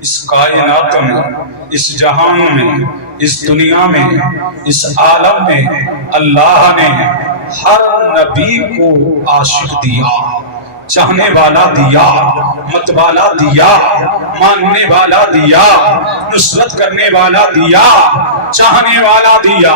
اس کائنات میں، اس جہان میں، اس دنیا میں، اس عالم میں اللہ نے ہر نبی کو عاشق دیا، چاہنے والا دیا، مت والا دیا، ماننے والا دیا، نصرت کرنے والا دیا، چاہنے والا دیا۔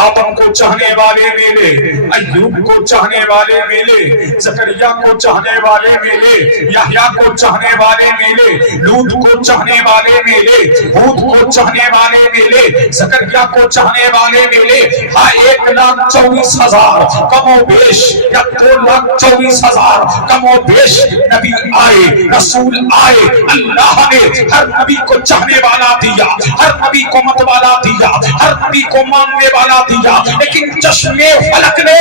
آدم کو چاہنے والے ملے، ایوب کو چاہنے والے ملے، زکریا کو چاہنے والے ملے، یحییٰ کو چاہنے والے ملے، لوط کو چاہنے والے ملے، ہود کو چاہنے والے ملے، زکریا کو چاہنے والے ملے۔ ہاں 1,24,000 کم و بیش یا 2,24,000 کم و بیش نبی آئے، رسول آئے، اللہ نے ہر نبی کو چاہنے والا دیا، ہر نبی کو مت والا دیا، ہر نبی کو ماننے والا دیا، لیکن چشم فلک نے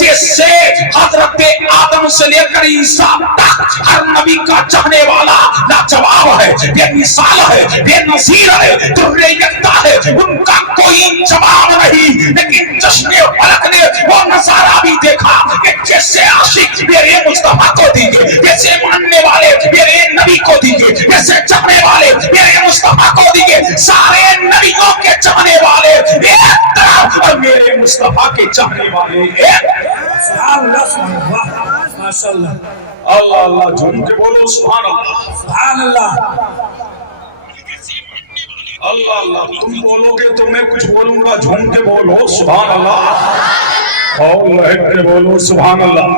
جیسے حضرت آدم سے لے کر عیسیٰ تک ہر نبی کا چاہنے والا لاجواب ہے، بے مثال ہے، بے نظیر ہے، درِ یکتا ہے، ان کا کوئی جواب نہیں۔ لیکن چشم فلک نے وہ نظارہ بھی دیکھا کہ جیسے عاشق میرے مصطفیٰ کو دیجئے، جیسے ماننے والے میرے نبی کو دیجئے، جیسے چاہنے والے میرے مصطفیٰ کو دیجئے، سارے نبیوں کے چاہنے والے ایک طرف اور میرے مصطفیٰ کے چاہنے والے ایک۔ اللہ اللہ جھوم کے بولو سبحان اللہ، سبحان اللہ، اللہ اللہ۔ تم بولو گے تو میں کچھ بولوں گا، جھوم کے بولو سبحان اللہ، اور لہٹ کے بولو سبحان اللہ،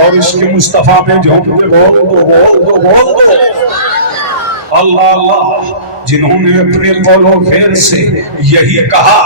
اور اس کے مصطفیٰ میں جھوم کے بول دو، بول دو، بول دو۔ اللہ اللہ، جنہوں نے اپنے قول و فعل سے یہی کہا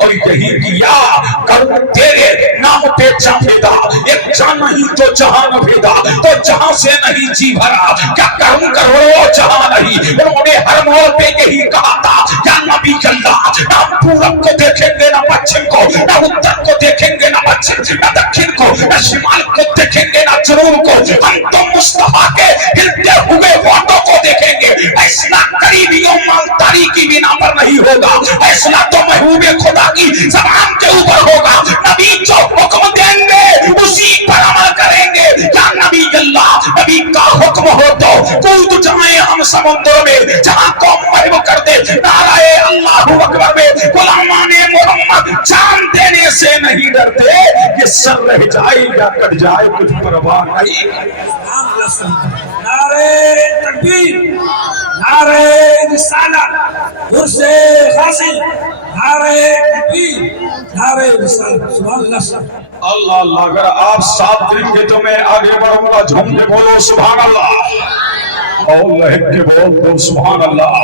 اور یہی کیا، کروں تیرے نام پہ جان فدا، ایک جان نہیں تو جہان فدا، تو جہاں سے نہیں جی بھرا، کیا کروں کروڑوں جہاں نہیں۔ انہوں نے ہر موڑ پہ یہی کہا تھا، یا نبی اللہ، نہ پورب کو دیکھیں گے نہ پچھم کو، نہ اتر کو دیکھیں گے نہ پچھم، نہ دکھن کو، نہ شمال کو دیکھیں گے نہ جنوب کو، ہم تو مصطفیٰ کے ہلتے ہوئے ہونٹوں کو دیکھیں گے۔ ایسا قریبیوں مالداری کی بنا پر نہیں ہوگا، ایسا تو محبوب خدا کی زبان کے اوپر ہوگا۔ نبی جو حکم دیں گے اسی پر عمل کریں گے۔ یا نبی اللہ، نبی کا حکم ہو تو کود جائیں ہم سمندر میں، جہاں قوم محب کر دے نعرہ اللہ اکبر میں، غلامان محمد جان دینے سے نہیں ڈرتے، یہ سر رہ جائے یا کٹ جائے کچھ پرواہ نہیں۔ نعرہ تکبیر، نعرہ رسالت، عرص حاصل، نعرہ تکبیر، نعرہ رسالت، سبحان اللہ۔ اللہ اللہ، اگر آپ ساتھ دیں گے تو میں آگے بڑھوں گا، جھوم کے بولو سبحان اللہ، اور لہب کے بول دو سبحان اللہ۔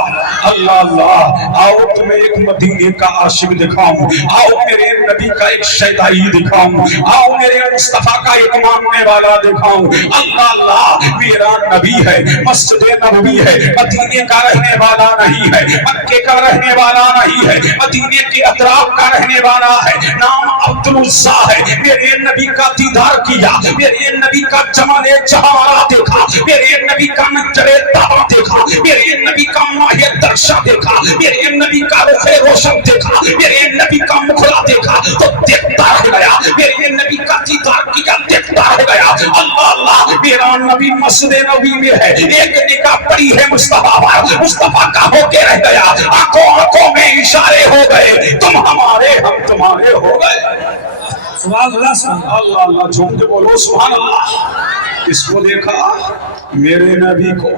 اللہ اللہ، آؤ تمہیں ایک مدینے کا عاشق دکھاؤں، آؤ میرے نبی کا ایک شیدائی دکھاؤں، آؤ میرے مصطفیٰ کا ایک ماننے والا دکھاؤں۔ اللہ اللہ، میرا نبی ہے، مسجد نبوی ہے، مدینے کا رہنے والا نہیں ہے، مکے کا رہنے والا نہیں ہے، مدینے کے اطراف کا رہنے والا ہے، نام عبدالعزیٰ ہے۔ میرے نبی کا دیدار کیا، میرے نبی کا جمال جہارا دیکھا، میرے نبی کا نجر تابا دیکھا، میرے نبی کا ماہ درشا دیکھا، میرے نبی کا رخ روشن دیکھا، میرے نبی کا مخلا دیکھا تو دیکھتا رہ گیا، میرے نبی کا دیدار کیا دیکھتا رہ گیا۔ اللہ اللہ، میرا نبی مسجد نبوی میں ہے، ایک نگاہ پڑی ہے مصطفیٰ پر، مصطفیٰ کا ہو کے رہ گیا، آنکھوں آنکھوں میں اشارے ہو گئے، تم ہمارے ہم تمہارے ہو گئے۔ سبحان اللہ، اللہ اللہ، جھوم کے بولو سبحان اللہ۔ کس کو دیکھا؟ میرے نبی کو۔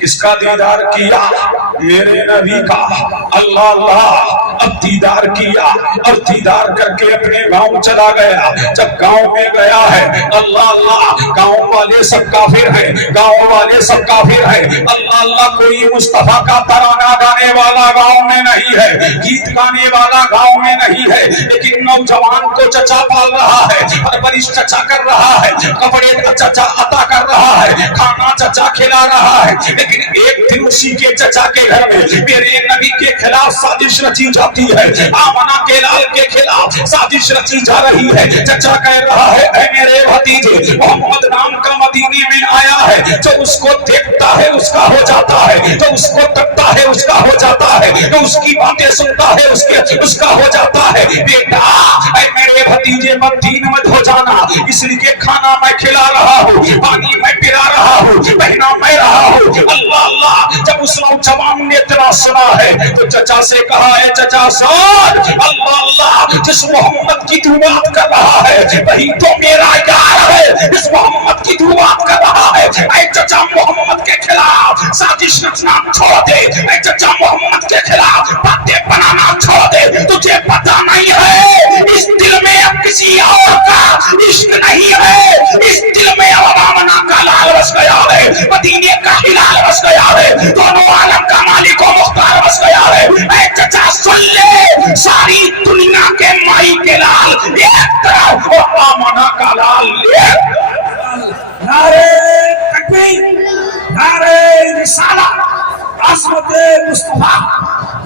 کس کا دیدار کیا؟ میرے نبی کا۔ اللہ اللہ، اب دیدار کیا اور دیدار کر کے اپنے گاؤں چلا گیا۔ جب گاؤں میں گیا ہے، اللہ اللہ، گاؤں والے سب کافر ہیں، گاؤں والے سب کافر ہیں۔ اللہ اللہ، کوئی مصطفیٰ کا ترانہ گانے والا گاؤں میں نہیں ہے، گیت گانے والا گاؤں میں نہیں ہے، لیکن نوجوان کو چچا پال رہا ہے، پرورش چچا کر رہا ہے، کپڑے چچا عطا کر رہا ہے، کھانا چچا کھلا رہا ہے۔ لیکن ایک دن اسی کے چچا کے گھر میں میرے نبی کے خلاف سازش رچی جاتی ہے، آمنہ کے لال کے خلاف سازش رچی جا رہی ہے۔ چچا کہہ رہا ہے، اے میرے بھتیجے، محمد نام کا مدینے میں آیا ہے، جو اس کو دیکھتا ہے اس کا ہو جاتا ہے، جو اس کو تکتا ہے اس کا ہو جاتا ہے، جو اس کی باتیں سنتا ہے اس کا ہو جاتا ہے۔ بیٹا، اے میرے بھتیجے، مت دین مت ہو جانا، اس لیے کھانا میں کھلا رہا ہوں، پانی میں پلا رہا ہوں، پہنا میں رہا ہوں۔ اللہ اللہ، جب اس نوجوان نے اتنا سنا ہے تو چچا سے کہا ہے چچا صاحب اللہ اللہ جس محمد کی تو بات کر رہا ہے وہی تو میرا یار ہے، اس محمد کی تو بات کر رہا ہے، اے چچا محمد کے خلاف سازش رچنا چھوڑ دے، اے چچا محمد کے خلاف باتیں بنانا چھوڑ دے، تجھے پتہ نہیں ہے اس دل میں اب کسی اور کا عشق نہیں ہے، اس دل میں اب آمنہ کا لال بس گیا ہے، مدینے کا ہلال بس گیا ہے، دونوں عالم کا مالک و مختار بس گیا ہے، اے چچا سن لے ساری دنیا کے مائی کے لال ایک طرف اور آمنہ کا لال ایک طرف۔ نعرہ تکبیر، نعرہ رسالت، عصمت مصطفیٰ،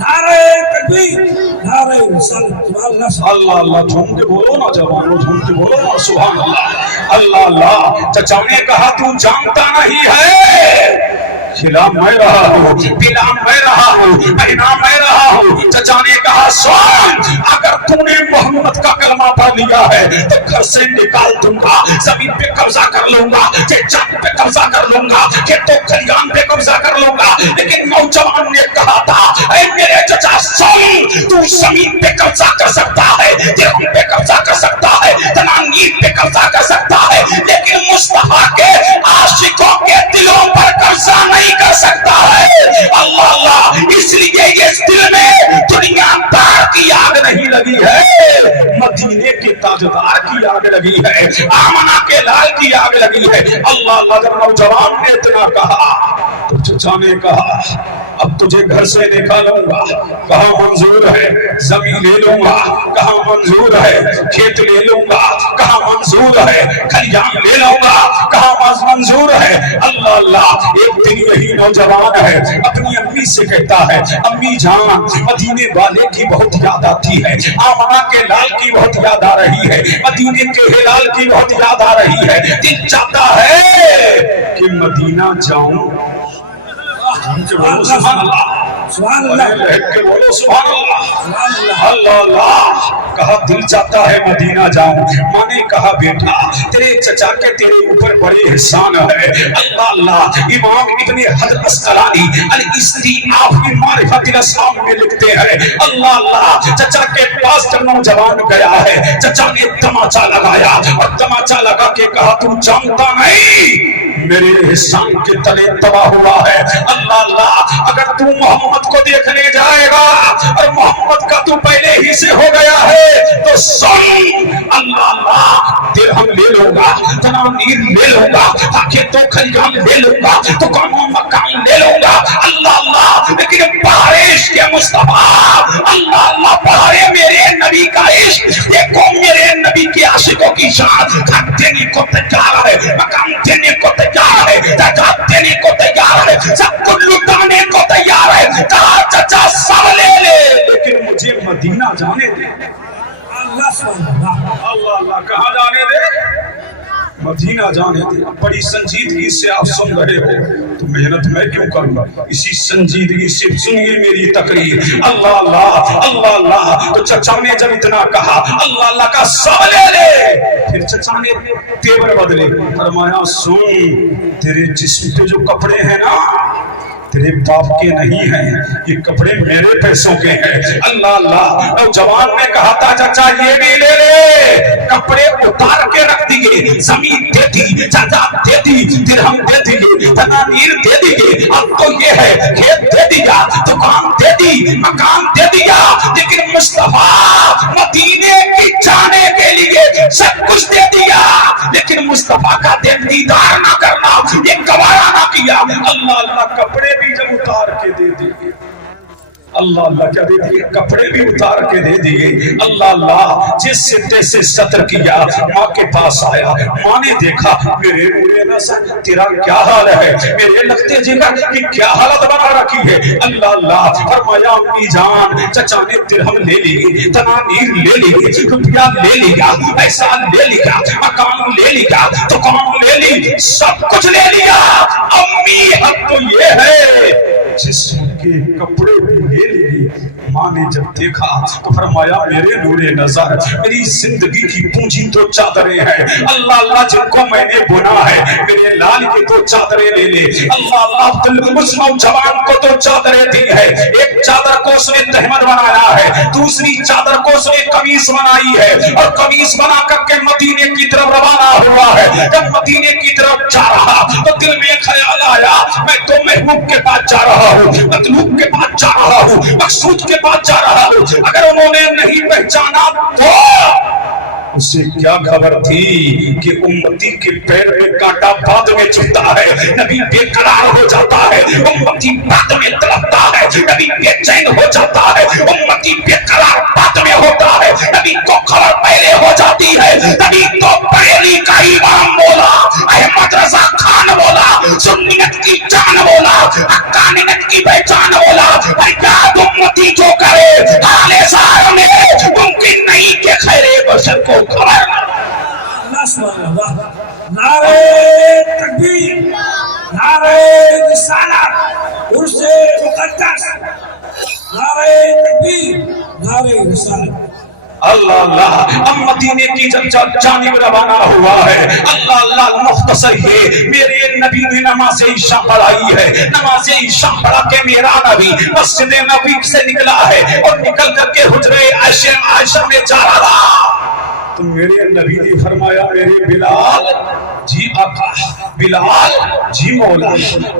نعرہ تکبیر، نعرہ رسالت۔ سبحان اللہ، اللہ اللہ جھوم کے بولو نا جوانو، جھوم کے بولو نا سبحان اللہ اللہ اللہ۔ چچا نے کہا تو جانتا نہیں ہے کھلا میں رہا ہوں، پلا میں رہا ہوں، پہنا میں رہا ہوں۔ چچا نے کہا سن اگر تو نے محمد کا کلمہ پڑھ لیا ہے تو گھر سے نکال دوں گا، زمین پہ قبضہ کر لوں گا، جان پہ قبضہ کر لوں گا، کھیتوں کھلیان پہ قبضہ کر لوں گا۔ لیکن نوجوان نے کہا تھا اے میرے چچا سن تو زمین پہ قبضہ کر سکتا ہے، درہم پہ قبضہ کر سکتا ہے، دنانیر پہ قبضہ کر سکتا ہے، لیکن مصطفیٰ کے عاشقوں کے دلوں پر قبضہ نہیں کر سکتا ہے۔ اللہ اللہ، اس لیے اس دل میں دنیا دار کی آگ نہیں لگی ہے، مدینے کے تاجدار کی آگ لگی ہے، آمنہ کے لال کی آگ لگی ہے۔ اللہ اللہ، جب نوجوان نے اتنا کہا تو چچا نے کہا اب تجھے گھر سے نکالوں گا، کہاں منظور ہے، زمین لے لوں گا، کہاں منظور ہے، کھیت لے لوں گا، کہاں منظور ہے، کھلیان لے لوں گا، کہاں منظور ہے۔ اللہ اللہ، ایک دن یہی نوجوان ہے اپنی امی سے کہتا ہے امی جان مدینے والے کی بہت یاد آتی ہے، آمنہ کے لال کی بہت یاد آ رہی ہے، مدینے کے ہلال کی بہت یاد آ رہی ہے، دل چاہتا ہے کہ مدینہ جاؤں۔ سبحان اللہ، سبحان اللہ، لہٹ کے بولو سبحان اللہ۔ اللہ اللہ، کہا دل چاہتا ہے مدینہ جاؤں۔ ماں نے کہا بیٹا تیرے چچا کے تیرے اوپر بڑے احسان ہے۔ اللہ اللہ، امام ابن حجر اسقلانی الاستیعاب فی معرفت الاسلام میں لکھتے ہیں اللہ اللہ، چچا کے پاس جب نوجوان گیا ہے چچا نے تماچا لگایا اور تماچا لگا کے کہا تم جانتا نہیں میرے احسان کے تلے تباہ ہوا ہے۔ اللہ اللہ، اگر تو محمد کو دیکھنے جائے گا اور محمد کا تو پہلے ہی سے ہو گیا ہے تو سن اللہ اللہ، درہم لے لوں گا، دنانیر لے لوں گا، تاکہ تو کھلیان لے لوں گا، تو کام و مکان لے لوں گا۔ اللہ اللہ، لیکن بارش کے مصطفیٰ اللہ اللہ پڑھائے میرے نبی کا عشق، دیکھو میرے نبی کے عاشقوں کی شان، گھر دینے کو تیار ہے، مکان دینے کو تیار ہے، زکات دینے کو تیار ہے، سب کو لٹانے کو تیار ہے۔ کہا چچا سب لے لے لیکن مجھے مدینہ جانے دے۔ اللہ سبحان اللہ، اللہ اللہ، کہاں جانے دے؟ مدینہ جانے دے۔ بڑی سنجیدگی سے آپ سن رہے ہو تو محنت میں کیوں کروں، اسی سنجیدگی سے سنیے میری تقریر۔ اللہ اللہ، اللہ اللہ، تو چچا نے جب اتنا کہا اللہ اللہ کا سب لے لے، پھر چچا نے تیور بدلے، فرمایا سن تیرے جسم پہ جو کپڑے ہیں نا تیرے باپ کے نہیں ہیں، یہ کپڑے میرے پیسوں کے ہیں۔ اللہ اللہ، نوجوان نے کہا تھا چچا یہ بھی لے لے، کپڑے اتار کے رکھ دیے، زمین دے دی، جائیداد دے دی، درہم دے دیے، دنانیر دے دیے، اب تو یہ ہے کھیت دے دیا، دکان دے دی، مکان دے دیا، لیکن مصطفیٰ مدینے کی جانے کے لیے سب کچھ دے دیا، لیکن مصطفیٰ کا دیدار نہ کرنا یہ گوارا نہ کیا۔ اللہ اللہ، کپڑے بھی جب اتار کے دے دیے، اللہ اللہ کیا دے دیے، کپڑے بھی اتار کے دے دیے۔ اللہ اللہ، جس ستے سے سطر کیا ماں کے پاس آیا، ماں نے دیکھا میرے پورے نسل تیرا کیا حال ہے، میرے لگتے جگر کی کیا حالت بنا رکھی ہے۔ اللہ اللہ، فرمایا امی جان چچا نے درہم لے لی، دنانیر لے لی، روپیہ لے لیا، پیسہ لے لیا، مکان لے لیا، دکان لے لی، سب کچھ لے لیا۔ امی اب تو یہ ہے جسم کے کپڑے بھی لے لیے، ماں نے جب دیکھا تو فرمایا میرے نور نظر میری زندگی کی پونجی تو چادریں ہیں، اللہ اللہ جن کو میں نے بنا ہے میرے لال کے تو چادریں لے لے، اللہ اللہ اس نوجوان کو تو چادریں دی ہے، ایک چادر کو اس نے تہمت بنایا ہے، دوسری چادر کو اس نے قمیص بنائی ہے، اور قمیص بنا کر کے مدینے کی طرف روانہ ہوا ہے۔ جب مدینے کی طرف جا رہا تو دل میں خیال آیا میں تو محبوب کے پاس جا رہا ہوں، مطلوب کے پاس جا رہا ہوں، مقصود کے پاس جا رہا ہوں، اگر انہوں نے نہیں پہچانا تو اسے کیا خبر تھی کہ امتی کے پیر میں کانٹا بعد میں چبھتا ہے، نبی بے قرار ہو جاتا ہے، امتی بعد میں تڑپتا ہے، نبی بے چین ہو جاتا ہے، امتی بے قرار بعد میں ہوتا ہے، نبی کو خبر پہلے ہو جاتی ہے، نبی تو پہلی کا امام بولا، احمد رضا خان بولا، سنیت کی جان بولا، حقانیت کی پہچان بولا، یاد امتی جو کرے آلے سار میں ممکن نہیں کہ خیر بشر کو خبر۔ اللہ سبحان اللہ، نعرہ تکبیر، نعرہ رسالت، عرس مقدس، نعرہ تکبیر، نعرہ رسالت۔ اللہ اللہ اب مدینے کی جانب روانہ ہوا ہے، اللہ اللہ مختصر ہے میرے نبی نے نماز عشاء پڑھائی ہے، نماز عشاء پڑھا کے میرا نبی مسجد نبی سے نکلا ہے اور نکل کر کے حجرے عائشہ میں جا رہا تو میرے نبی نے فرمایا میرے بلال جی آقا، بلال جی مولا،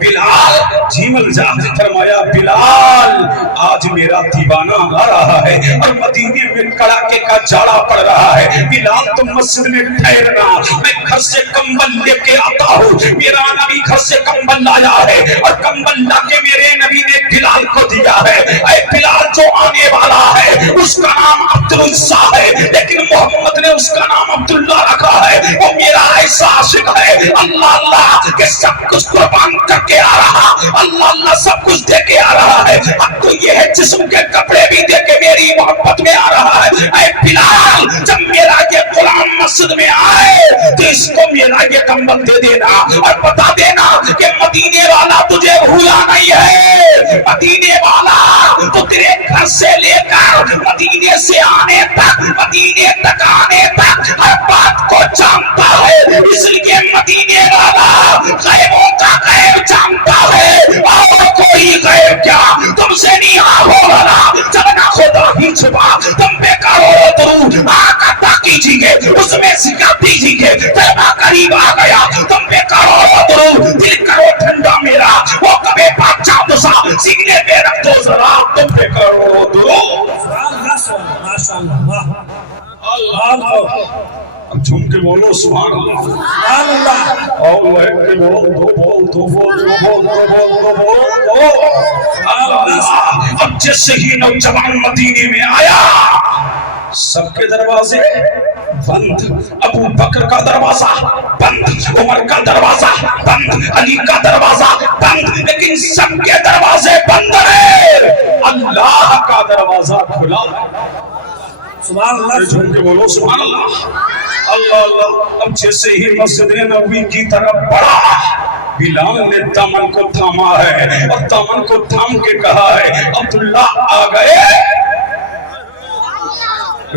بلال جی ملجا، فرمایا بلال آج میرا دیوانہ آ رہا ہے اور مدینے میں کڑاکے کا جاڑا پڑ رہا ہے، بلال تم مسجد میں ٹھہرنا، میں گھر سے کمبل لے کے آتا ہوں، میرا نبی گھر سے کمبل لایا ہے اور کمبل لا کے میرے نبی نے بلال کو دیا ہے، اے بلال جو آنے والا ہے اس کا نام عبدالعزہ ہے لیکن محمد نے اس کا نام عبداللہ رکھا ہے، وہ میرا ایسا عاشق ہے اللہ اللہ کہ سب کچھ قربان کر کے آ رہا، اللہ اللہ سب کچھ دے کے آ رہا ہے، اب تو یہ ہے جسم کے کپڑے بھی دے کے میری محبت میں آ رہا ہے، اے بلال جب میرا یہ غلام مسجد میں آئے تو اس کو میرا یہ کمبل دے دینا اور بتا دینا کہ مدینے والا تجھے بھولا نہیں ہے، مدینے والا تو تیرے گھر سے لے کر مدینے سے آنے تک، مدینے تک آنے تک ہر بات کو جانتا ہے، اس لیے مدینے والا غیبوں کا غیب جانتا ہے، اور کوئی غیب کیا تم سے نہیں ہو رہا، جب نہ خدا ہی چھپا تم پہ کرو درود آقا عطا کیجیے، اس میں سکھا دیجیے، تیرا قریب آ گیا تم پہ کرو درود، دل کرو ٹھنڈا میرا، وہ کبھی بادشاہ دوسا سینے پہ رکھ دو ذرا تم پہ کرو درود۔ اب جھوم کے بولو سبحان اللہ، سبحان اللہ، اور لہک کے بول دو بول دو بول دو بول دو بول دو بول دو اللہ۔ اب جیسے ہی نوجوان مدینے میں آیا سب کے دروازے بند، ابو بکر کا دروازہ بند، عمر کا دروازہ بند، علی کا دروازہ بند، لیکن سب کے دروازے بند ہیں، اللہ کا دروازہ کھلا ہے۔ سبحان اللہ، جھوم کے بولو سبحان اللہ، اللہ اللہ۔ اب جیسے ہی مسجد نبوی کی طرف بڑھا بلال نے دامن کو تھاما ہے اور دامن کو تھام کے کہا ہے عبداللہ آ گئے،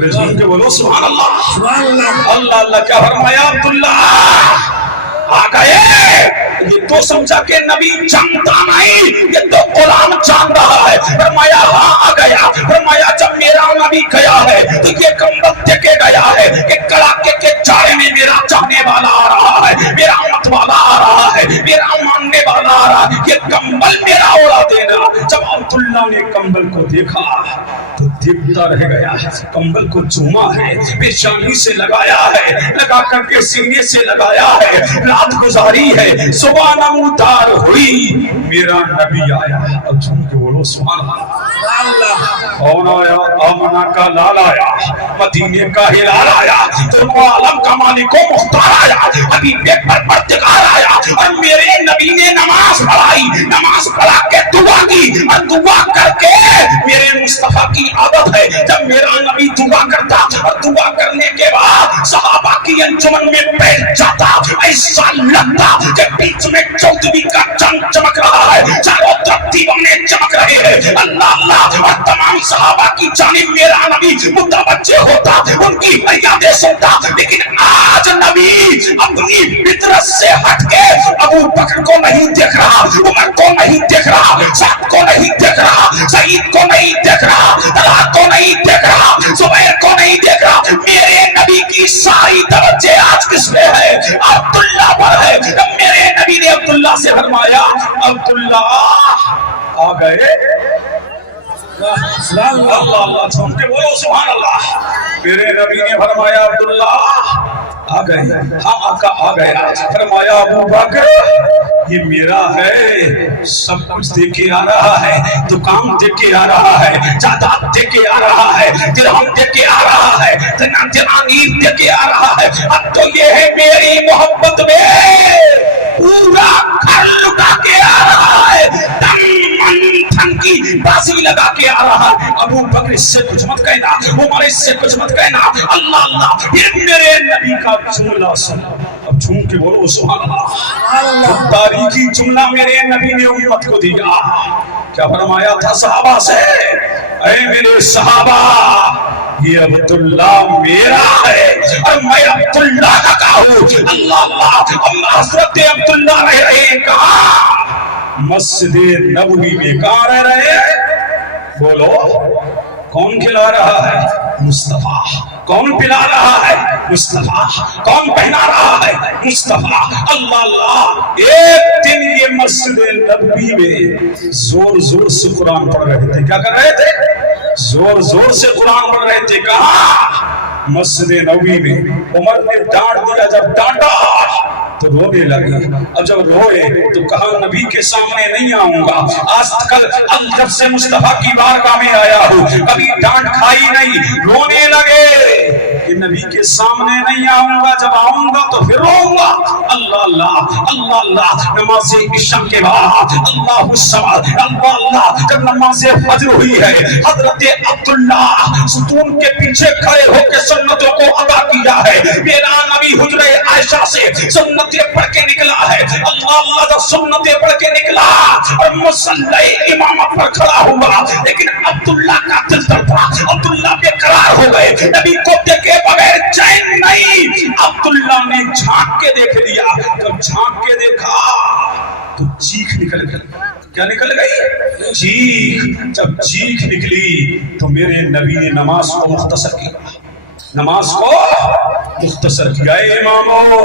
جھوم کے بولو سبحان اللہ، سبحان اللہ، اللہ اللہ۔ کیا فرمایا عبداللہ آ گئے، یہ تو سمجھا کہ نبی جانتا نہیں، یہ تو غلام جان رہا ہے، فرمایا ہاں آ گیا، فرمایا جب میرا نبی گیا ہے تو یہ کمبل دے کے گیا ہے کہ کڑاکے کے جاڑے میں میرا چاہنے والا آ رہا ہے، میرا مت والا آ رہا ہے، میرا ماننے والا آ رہا ہے، یہ کمبل میرا اڑا دینا۔ جب عبداللہ نے کمبل کو دیکھا تو دیکھتا رہ گیا، کمبل کو چوما ہے، پیشانی سے لگایا ہے، لگا کر کے سینے سے لگایا ہے، رات گزاری ہے، صبح نمودار ہوئی، میرا نبی آیا۔ اب جھوم کے بولو سبحان اللہ۔ کون آیا؟ آمنہ کا لال آیا، مدینے کا ہلال آیا، دونوں عالم کا مالک و مختار آیا، ابھی پیٹ پر پرتگار آیا اور میرے نبی نے نماز پڑھائی، نماز پڑھا کے دعا کی اور دعا کر کے میرے مصطفیٰ کی عادت ہے جب میرا نبی دعا کرتا اور دعا کرنے کے بعد صحابہ کی انجمن میں بیٹھ جاتا، ایسا لگتا کہ بیچ میں چودھویں کا چند چمک رہا ہے، چاروں طرف دیوانے چمک رہے ہیں، اللہ اللہ، اور تمام صحابہ کی جانب میرا نبی متوجہ ہوتا، ان کی فریادیں سنتا، لیکن آج نبی اپنی فطرت سے ہٹ کے ابو بکر کو نہیں دیکھ رہا، عمر کو نہیں دیکھ رہا، سعد کو نہیں دیکھ رہا، سعید کو نہیں دیکھ رہا، طلحہ کو نہیں دیکھ رہا، زبیر کو نہیں دیکھ رہا، میرے نبی کی ساری توجہ آج کس پہ ہے؟ عبداللہ پر ہے۔ میرے نبی نے عبداللہ سے فرمایا عبداللہ آ گئے؟ سبحان اللہ اللہ اللہ چھوڑ کے بولو سبحان اللہ۔ میرے نبی نے فرمایا عبداللہ آ گئے؟ ہاں آقا آ گیا۔ فرمایا ابو بکر یہ میرا ہے، سب کچھ دے کے آ رہا ہے، دکان دے کے آ رہا ہے، جائیداد دے کے آ رہا ہے، درہم دے کے آ رہا ہے، دنانیر دے کے آ رہا ہے، اب تو یہ ہے میری محبت میں پورا گھر لٹا کے آ رہا ہے، دم من دھن کی بازی لگا کے آ رہا ہے۔ ابو بکر اس سے کچھ مت کہنا، عمر اس سے کچھ مت کہنا، اللہ اللہ یہ میرے نبی کا جملہ سن۔ اب جھوم کے بولو سبحان اللہ۔ تاریخی جملہ میرے نبی نے امت کو دیا، کیا فرمایا تھا صحابہ سے؟ اے میرے صحابہ یہ عبداللہ میرا ہے اور میں عبداللہ کا ہوں۔ اللہ اللہ، حضرت عبداللہ رہ رہے ہیں کہاں؟ مسجد نبوی میں کہاں رہ رہے ہیں؟ بولو کون کھلا رہا ہے؟ مصطفیٰ۔ کون پلا رہا ہے؟ مصطفیٰ۔ کون پہنا رہا ہے؟ مصطفیٰ۔ اللہ اللہ، ایک دن یہ مسجد نبوی میں زور زور سے قرآن پڑھ رہے تھے۔ کیا کر رہے تھے؟ زور زور سے قرآن پڑھ رہے تھے۔ کہاں؟ مسجد نبوی میں۔ عمر نے ڈانٹ دیا، جب ڈانٹا تو رونے لگے، اب جب روئے تو کہا نبی کے سامنے نہیں آؤں گا، آج کل جب سے مصطفیٰ کی بارگاہ میں آیا ہوں کبھی ڈانٹ کھائی نہیں۔ رونے لگے کہ نبی کے سامنے نہیں آؤں گا، جب آؤں گا تو پھر روؤں گا۔ اللہ اللہ اللہ اللہ، نماز عشاء کے بعد اللہ الصمد، اللہ اللہ، جب نماز فجر ہوئی ہے حضرت عبداللہ ستون کے پیچھے کھڑے ہو کے سنتوں کو ادا کیا ہے۔ میرا نبی حجرہ عائشہ سے سنتیں پڑھ کے نکلا ہے۔ اللہ اللہ، جب سنتیں پڑھ کے نکلا اور مصلی امامت پر کھڑا ہوا، لیکن عبداللہ کا دل تڑپا، عبداللہ بے قرار ہو گئے، نبی کو دیکھے بغیر چین نہیں۔ عبداللہ نے جھانک کے دیکھ لیا، جب جھانک کے دیکھا تو چیخ نکل گئی۔ کیا نکل گئی؟ چیخ۔ جب چیخ نکلی تو میرے نبی نے نماز کو مختصر کیا، نماز کو مختصر کیا۔ اے امامو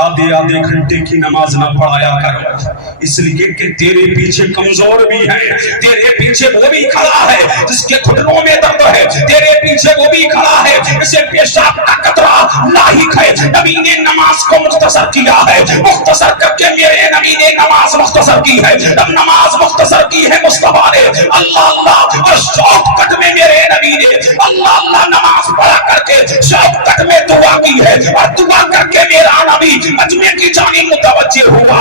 آدھے آدھے گھنٹے کی نماز نہ پڑھایا کرو، اس لیے کہ تیرے پیچھے کمزور بھی ہے، تیرے پیچھے وہ بھی کھڑا ہے جس کے گھٹنوں میں درد ہے، تیرے پیچھے وہ بھی کھڑا ہے جسے پیشاب کا قطرہ لاحق ہے۔ نبی نے نماز کو مختصر کیا ہے، مختصر کر کے میرے نبی نے نماز مختصر کی ہے۔ جب نماز مختصر کی ہے مصطفیٰ نے، اللہ اللہ، اور شارٹ کٹ میں میرے نبی نے اللہ اللہ نماز پڑھا کر کے شارٹ کٹ میں دعا کی ہے، اور دعا کر کے میرا نبی مجمع کی جانب متوجہ ہوا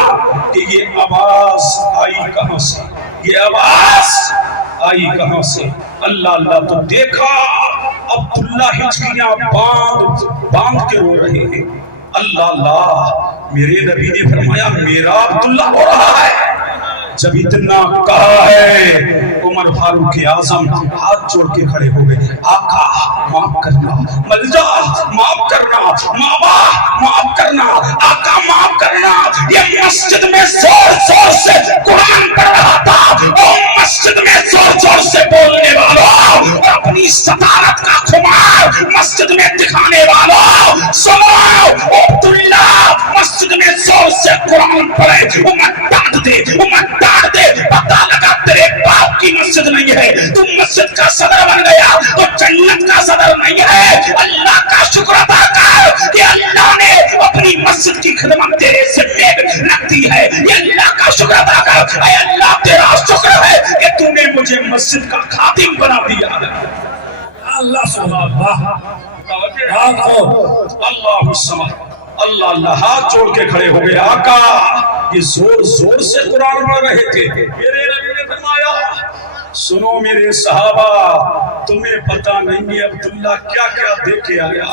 کہ یہ آواز آئی کہاں سے، یہ آواز آئی کہاں سے؟ اللہ اللہ، تو دیکھا عبداللہ ہچکیاں باندھ کے رو رہے ہیں۔ اللہ اللہ، میرے نبی نے فرمایا میرا عبداللہ ہو رہا ہے۔ جب اتنا کہا ہے عمر فاروق اعظم ہاتھ جوڑ کے کھڑے ہو گئے، آقا معاف کرنا، ملجا معاف کرنا، ماما معاف کرنا، آقا معاف کرنا۔ یہ مسجد میں زور زور سے قرآن پڑھ رہا تھا، اور مسجد میں زور زور سے بولنے والوں اور اپنی صدارت کا خمار مسجد میں دکھانے والوں سنو، عبداللہ مسجد میں زور سے قرآن پڑھے، عمر ڈانٹ دے، عمر ڈانٹ دے، پتہ لگا تیرے باپ کی مسجد نہیں ہے، تم مسجد کا صدر بن گیا تو جنت کا صدر نہیں ہے۔ اللہ کا شکر ادا کر کہ اللہ نے اپنی مسجد کی خدمت تیرے ذمہ رکھ دی ہے، یہ اللہ کا شکر ادا کر۔ اے اللہ تیرا شکر ہے کہ تو نے مجھے مسجد کا خادم بنا دیا۔ اللہ سبحان اللہ الصمد، اللہ اللہ، ہاتھ جوڑ کے کھڑے ہو گئے۔ آقا یہ زور زور سے قرآن پڑھ رہے تھے، میرے نبی نے فرمایا سنو میرے صحابہ، تمہیں پتہ نہیں ہے عبداللہ کیا کیا دے کے آیا،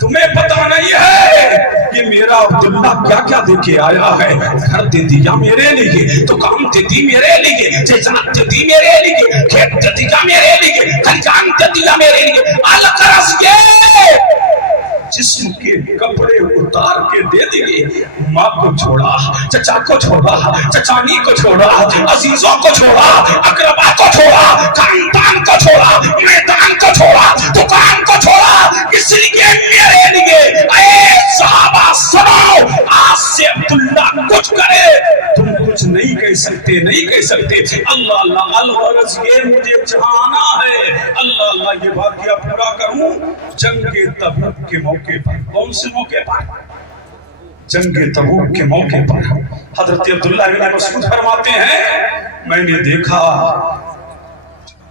تمہیں پتہ نہیں ہے کہ میرا عبداللہ کیا کیا دے کے آیا ہے۔ گھر دے دیا میرے لیے، دکان دے دی میرے لیے، جائیداد دے دی میرے لیے، کھیت دے دیا میرے لیے، خلیجان دے دیا میرے لیے، الغرض یہ جسم کے کپڑے اتار کے دے دیے۔ ماں کو چھوڑا، چچا کو چھوڑا، چچانی کو چھوڑا، عزیزوں کو چھوڑا، اقربا کو چھوڑا، خاندان کو چھوڑا، میدان کو چھوڑا، دکان کو چھوڑا، اس لیے میرے لیے۔ اے صحابہ سنو، آج سے عبداللہ کچھ کرے تم کچھ نہیں کہہ سکتے، نہیں کہہ سکتے۔ اللہ اللہ الغرض یہ مجھے جانا ہے، اللہ اللہ یہ واقعہ پورا کروں۔ جنگ تبوک کے موقع پر، کون سے موقع پر؟ جنگ تبوک کے موقع پر حضرت عبداللہ بن مسعود فرماتے ہیں میں نے دیکھا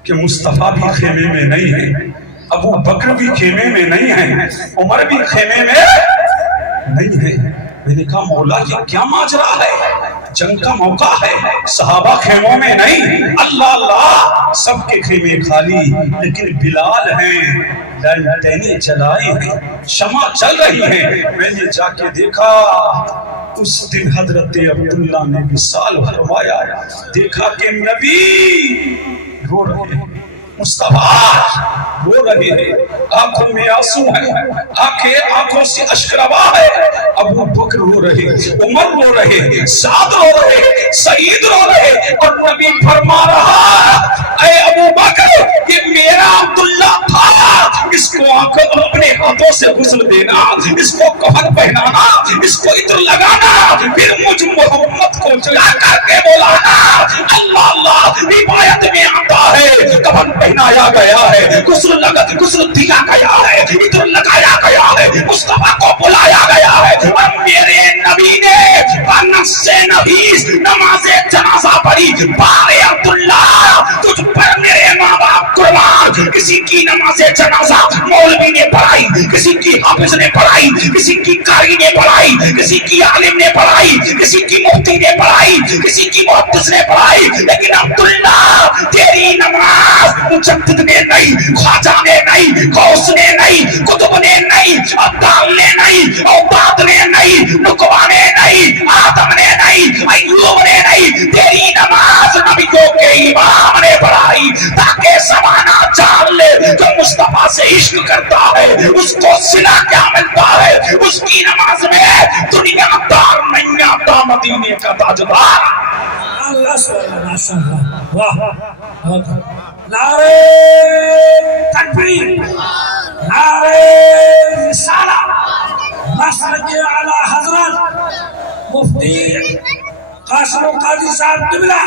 کہ مصطفیٰ بھی خیمے میں نہیں ہے، ابو بکر بھی خیمے میں نہیں ہے، عمر بھی خیمے میں نہیں ہے۔ میں نے کہا مولا یہ کیا ماجرا ہے؟ جنگ کا موقع ہے، صحابہ خیموں میں نہیں، اللہ اللہ سب کے خیمے خالی، لیکن بلال ہیں، لنٹینیں جلائی ہیں، شمع چل رہی ہیں۔ میں نے جا کے دیکھا اس دن حضرت عبداللہ نے وصال فرمایا، دیکھا کہ نبی رو رہے ہیں، مصطفیٰ رو رہے ہیں، آنکھوں میں آنسو ہیں، آنکھوں سے اشکروا ہے، ابو بکر رو رہے، عمر رو رہے، سعد رو رہے، سعید رو رہے، اور نبی فرما رہا اے ابو بکر یہ میرا عبداللہ تھا، اس کو اپنے ہاتھوں سے غسل دینا، اس کو کفن پہنانا، اس کو عطر لگانا، پھر مجھ محمد کو جلا کر کے بولانا۔ اللہ اللہ روایت میں آتا ہے کفن پہنایا گیا ہے، غسل دیا گیا ہے، عطر لگایا گیا ہے، مصطفیٰ کو بلایا گیا ہے، اور میرے نبی نے بنص نبیس نماز جنازہ پڑھی۔ بارے عبداللہ تجھ پر میرے ماں باپ قربان، کسی کی نماز جنازہ مولوی نے پڑھائی، کسی کی حافظ نے پڑھائی، کسی کی قاری نے پڑھائی، کسی کی عالم نے پڑھائی، کسی کی مفتی نے پڑھائی، کسی کی محدث نے پڑھائی، لیکن عبداللہ تیری نماز مجدد نے نہیں، خواجہ نے نہیں، غوث نے نہیں، قطب نے نہیں، عبدال نے نہیں، اوتاد نے نہیں، نقوہ نے نہیں، آدم نے نہیں، ایوب نے نہیں، تیری نماز نبیوں کے امام نے پڑھائی، تاکہ زمانہ جان لے جو مصطفیٰ سے عشق کرتا ہے اس کو صلہ کیا ملتا ہے۔ اس کی نماز میں دنیا دار نہیں آتا، مدینے کا تاجدار۔ اللہ صلی اللہ واہ، نعرہ تکبیر، نعرہ رسالہ، مسلک اعلی حضرت مفتی قاسم قاضی صاحب قبلہ،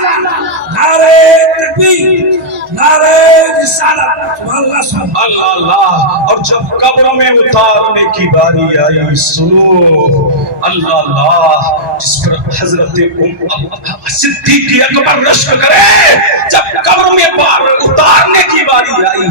نعرہ تکبیر، نعرہ رسالت، اللہ اللہ۔ اور جب قبر میں اتارنے کی باری آئی سنو، اللہ اللہ جس پر حضرت صدیق اکبر رشک کرے، جب قبر میں اتارنے کی باری آئی،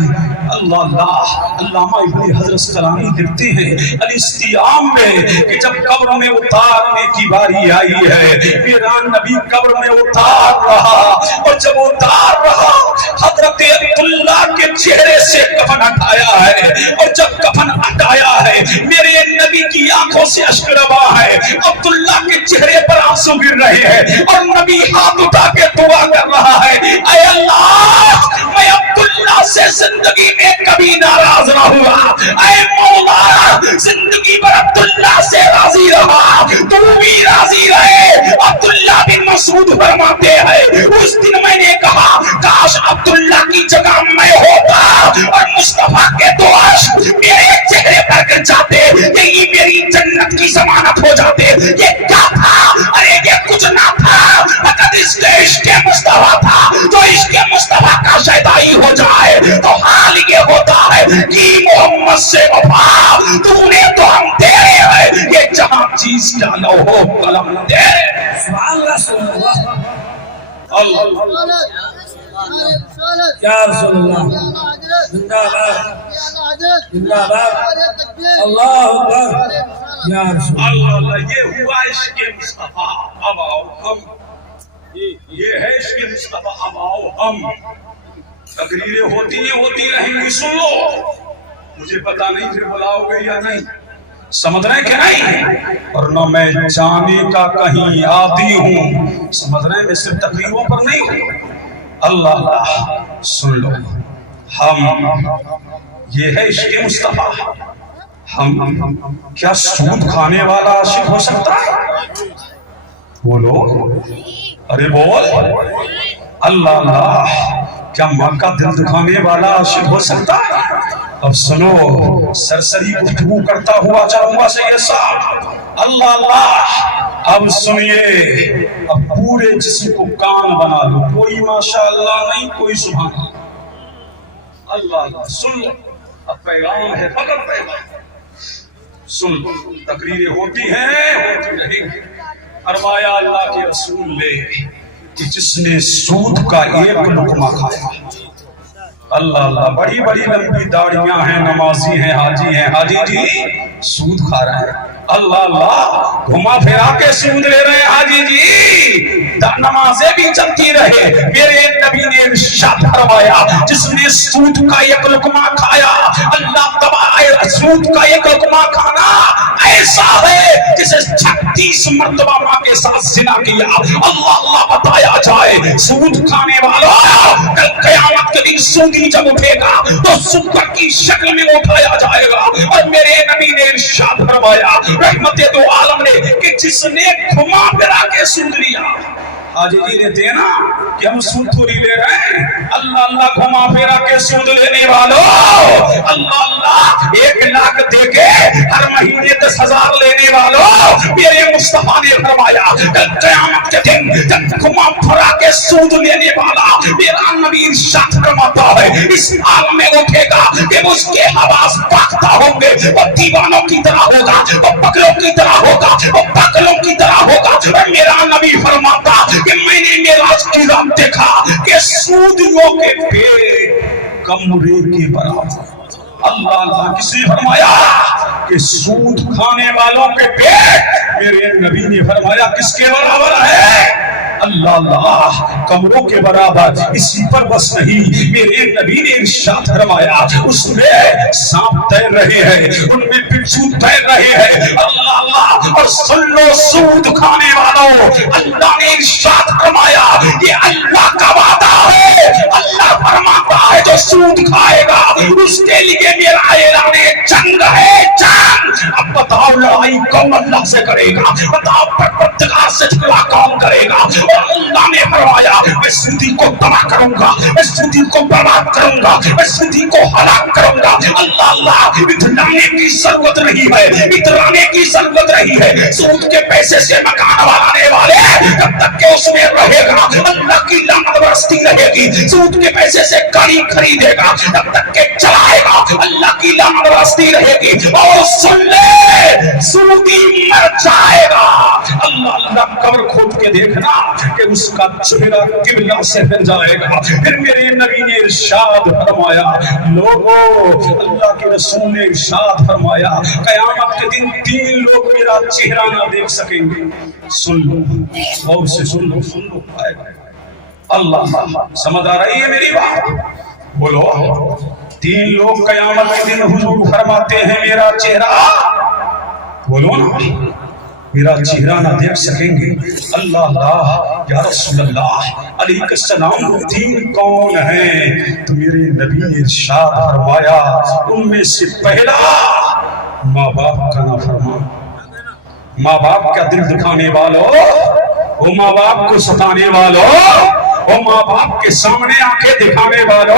اللہ اللہ علامہ ابن حجر اسقلانی لکھتے ہیں الاستیام میں کہ جب قبر میں اتارنے کی باری آئی ہے، میرا نبی قبر میں اتار رہا، اور جب اتار رہا حضرت عبداللہ کے چہرے سے کفن ہٹایا ہے، اور جب کفن ہٹایا ہے میرے نبی کی آنکھوں سے اشک روا ہے، عبداللہ کے چہرے پر آنسو گر رہے ہیں، اور نبی ہاتھ اٹھا کے دعا کر رہا ہے اے اللہ میں عبداللہ سے زندگی میں کبھی ناراض نہ ہوا، اے مولا زندگی پر عبداللہ سے راضی رہا، تو بھی راضی رہے۔ عبداللہ بن مسعود فرماتے ہیں اس دن میں نے کہا کاش عبداللہ کی جگہ میں ہوتا اور مصطفیٰ کے دو عشق میرے چہرے پر گر جاتے، یہی میری جنت کی ضمانت ہو جاتے۔ یہ کیا تھا؟ ارے یہ کچھ نہ تھا، فقط اس کے عشق مصطفیٰ تھا۔ تو عشق مصطفیٰ کا شیدائی ہو جائے تو حال یہ ہوتا ہے کہ محمد سے وفا تو نے تو ہم تیرے ہیں، یہ جہاں چیز کیا نہ ہو قلم تیرے۔ سبحان اللہ صلی اللہ اللہ یا رسول اللہ، زندہ باد زندہ باد، اللہ اکبر یا رسول اللہ۔ اللہ یہ ہوا عشق مصطفیٰ۔ اب آؤ ہم یہ ہے اس کے مصطفیٰ. اب آؤ ہم تقریریں ہوتی رہیں گی، سن لو. مجھے پتا نہیں پھر بلاؤ گے یا نہیں، سمجھ رہے کہ نہیں؟ اور نہ میں جانے کا کہیں عادی ہوں، سمجھ رہے میں صرف تقریروں پر نہیں ہوں. اللہ اللہ سن لو، ہم یہ ہے عشق مصطفیٰ. ہم کیا سود کھانے والا عاشق ہو سکتا ہے؟ بولو، ارے بول. اللہ اللہ، کیا ماں کا دل دکھانے والا عاشق ہو سکتا ہے؟ اب سنو، سرسری گفتگو کرتا ہوا چلوں گا سید صاحب. اللہ اللہ، اب سنیے، اب پورے جسم کو کان بنا لو، کوئی ماشاء اللہ نہیں، کوئی سبحان اللہ. اللہ اللہ سن لو، اب پیغام ہے، فقط پیغام سن لو. تقریریں ہوتی رہیں گی. فرمایا اللہ کے رسول نے کہ جس نے سود کا ایک لقمہ کھایا. اللہ اللہ، بڑی بڑی لمبی داڑیاں ہیں، نمازی ہیں، حاجی ہیں، حاجی جی سود کھا رہے ہیں. اللہ اللہ، گھما پھرا کے سود لے رہے ہیں حاجی جی، نمازیں بھی چلتی رہے. میرے نبی نے ارشاد فرمایا جس نے سود کا ایک لقمہ کھایا، اللہ تبارک، سود کا ایک لقمہ کھانا ایسا ہے جسے 36 مرتبہ ماں کے ساتھ زنا کیا. اللہ اللہ، بتایا جائے سود کھانے والوں، کل قیامت کے دن سودی جب اٹھے گا تو سکر کی شکل میں اٹھایا جائے گا. اور میرے نبی نے ارشاد فرمایا رحمت دو عالم نے کہ جس نے گھما پھرا کے سود لیا. حاجی جی نے دینا کہ ہم سود تھوڑی لے رہے ہیں. اللہ اللہ، گھما پھرا کے سود لینے والوں، اللہ اللہ، 1 لاکھ دے کے ہر مہینے 10,000 لینے والوں، میرے مصطفیٰ نے فرمایا کل قیامت کے دن جب گھما پھرا کے سود لینے والا میرا نبی ارشاد فرماتا ہے اس عالم میں اٹھے گا کہ اس کے حواس باختہ ہوں گے، وہ دیوانوں کی طرح ہوگا، وہ پگلوں کی طرح ہوگا، وہ پاگلوں کی طرح ہوگا. اور میرا نبی فرماتا کہ میں نے معراج کی رات دیکھا کہ سودیوں کے پیٹ کمرے کے برابر. اللہ اللہ، کس نے فرمایا کہ سود کھانے والوں کے پیٹ، میرے نبی نے فرمایا کس کے برابر ہے؟ اللہ اللہ، کمروں کے برابر. اسی پر بس نہیں، میرے نبی نے ارشاد فرمایا اس میں سانپ تیر رہے ہیں، ان میں بچھو تیر رہے ہیں. اللہ اللہ، اور سن لو سود کھانے والوں، اللہ نے ارشاد فرمایا یہ اللہ کا وعدہ ہے. اللہ فرماتا ہے جو سود کھائے گا اس کے لیے میرا اعلان جنگ ہے، جنگ. اب بتاؤ لڑائی کون اللہ سے کرے گا؟ بتاؤ پروردگار سے جھگڑا کون کرے گا؟ اللہ نے فرمایا میں سودی کو تباہ کروں گا، میں سودی کو برباد کروں گا، میں سودی کو ہلاک کروں گا. اللہ اللہ، اترانے کی ضرورت نہیں ہے، اترانے کی ضرورت نہیں ہے. سود کے پیسے سے مکان بنانے والے جب تک کہ اس میں رہے گا اللہ کی لعنت برستی رہے گی. سود کے پیسے سے گاڑی خریدے گا جب تک کہ چلائے گا اللہ کی لعنت برستی رہے گی. اور سن لے سودی مر جائے گا. اللہ اللہ، قبر کھود کے دیکھنا کہ اس کا چہرہ قبلہ سے پھر جائے گا. پھر میرے نبی نے ارشاد فرمایا لوگوں، اللہ کے رسول نے ارشاد فرمایا قیامت کے دن 3 لوگ میرا چہرہ نہ دیکھ سکیں گے. سن لو، غور سے سن لو، سن لو. اللہ اللہ، سمجھ آ رہی ہے میری بات؟ بولو. 3 لوگ قیامت کے دن حضور فرماتے ہیں میرا چہرہ، بولو نا، میرا چہرہ نہ دیکھ سکیں گے. اللہ اللہ، یا رسول اللہ علیہ السلام 3 کون ہیں؟ تو میرے نبی نے ارشاد فرمایا ان میں سے پہلا ماں باپ کا نافرمان. ماں باپ کا دل دکھانے والوں، وہ ماں باپ کو ستانے والوں، وہ ماں باپ کے سامنے آنکھیں دکھانے والوں،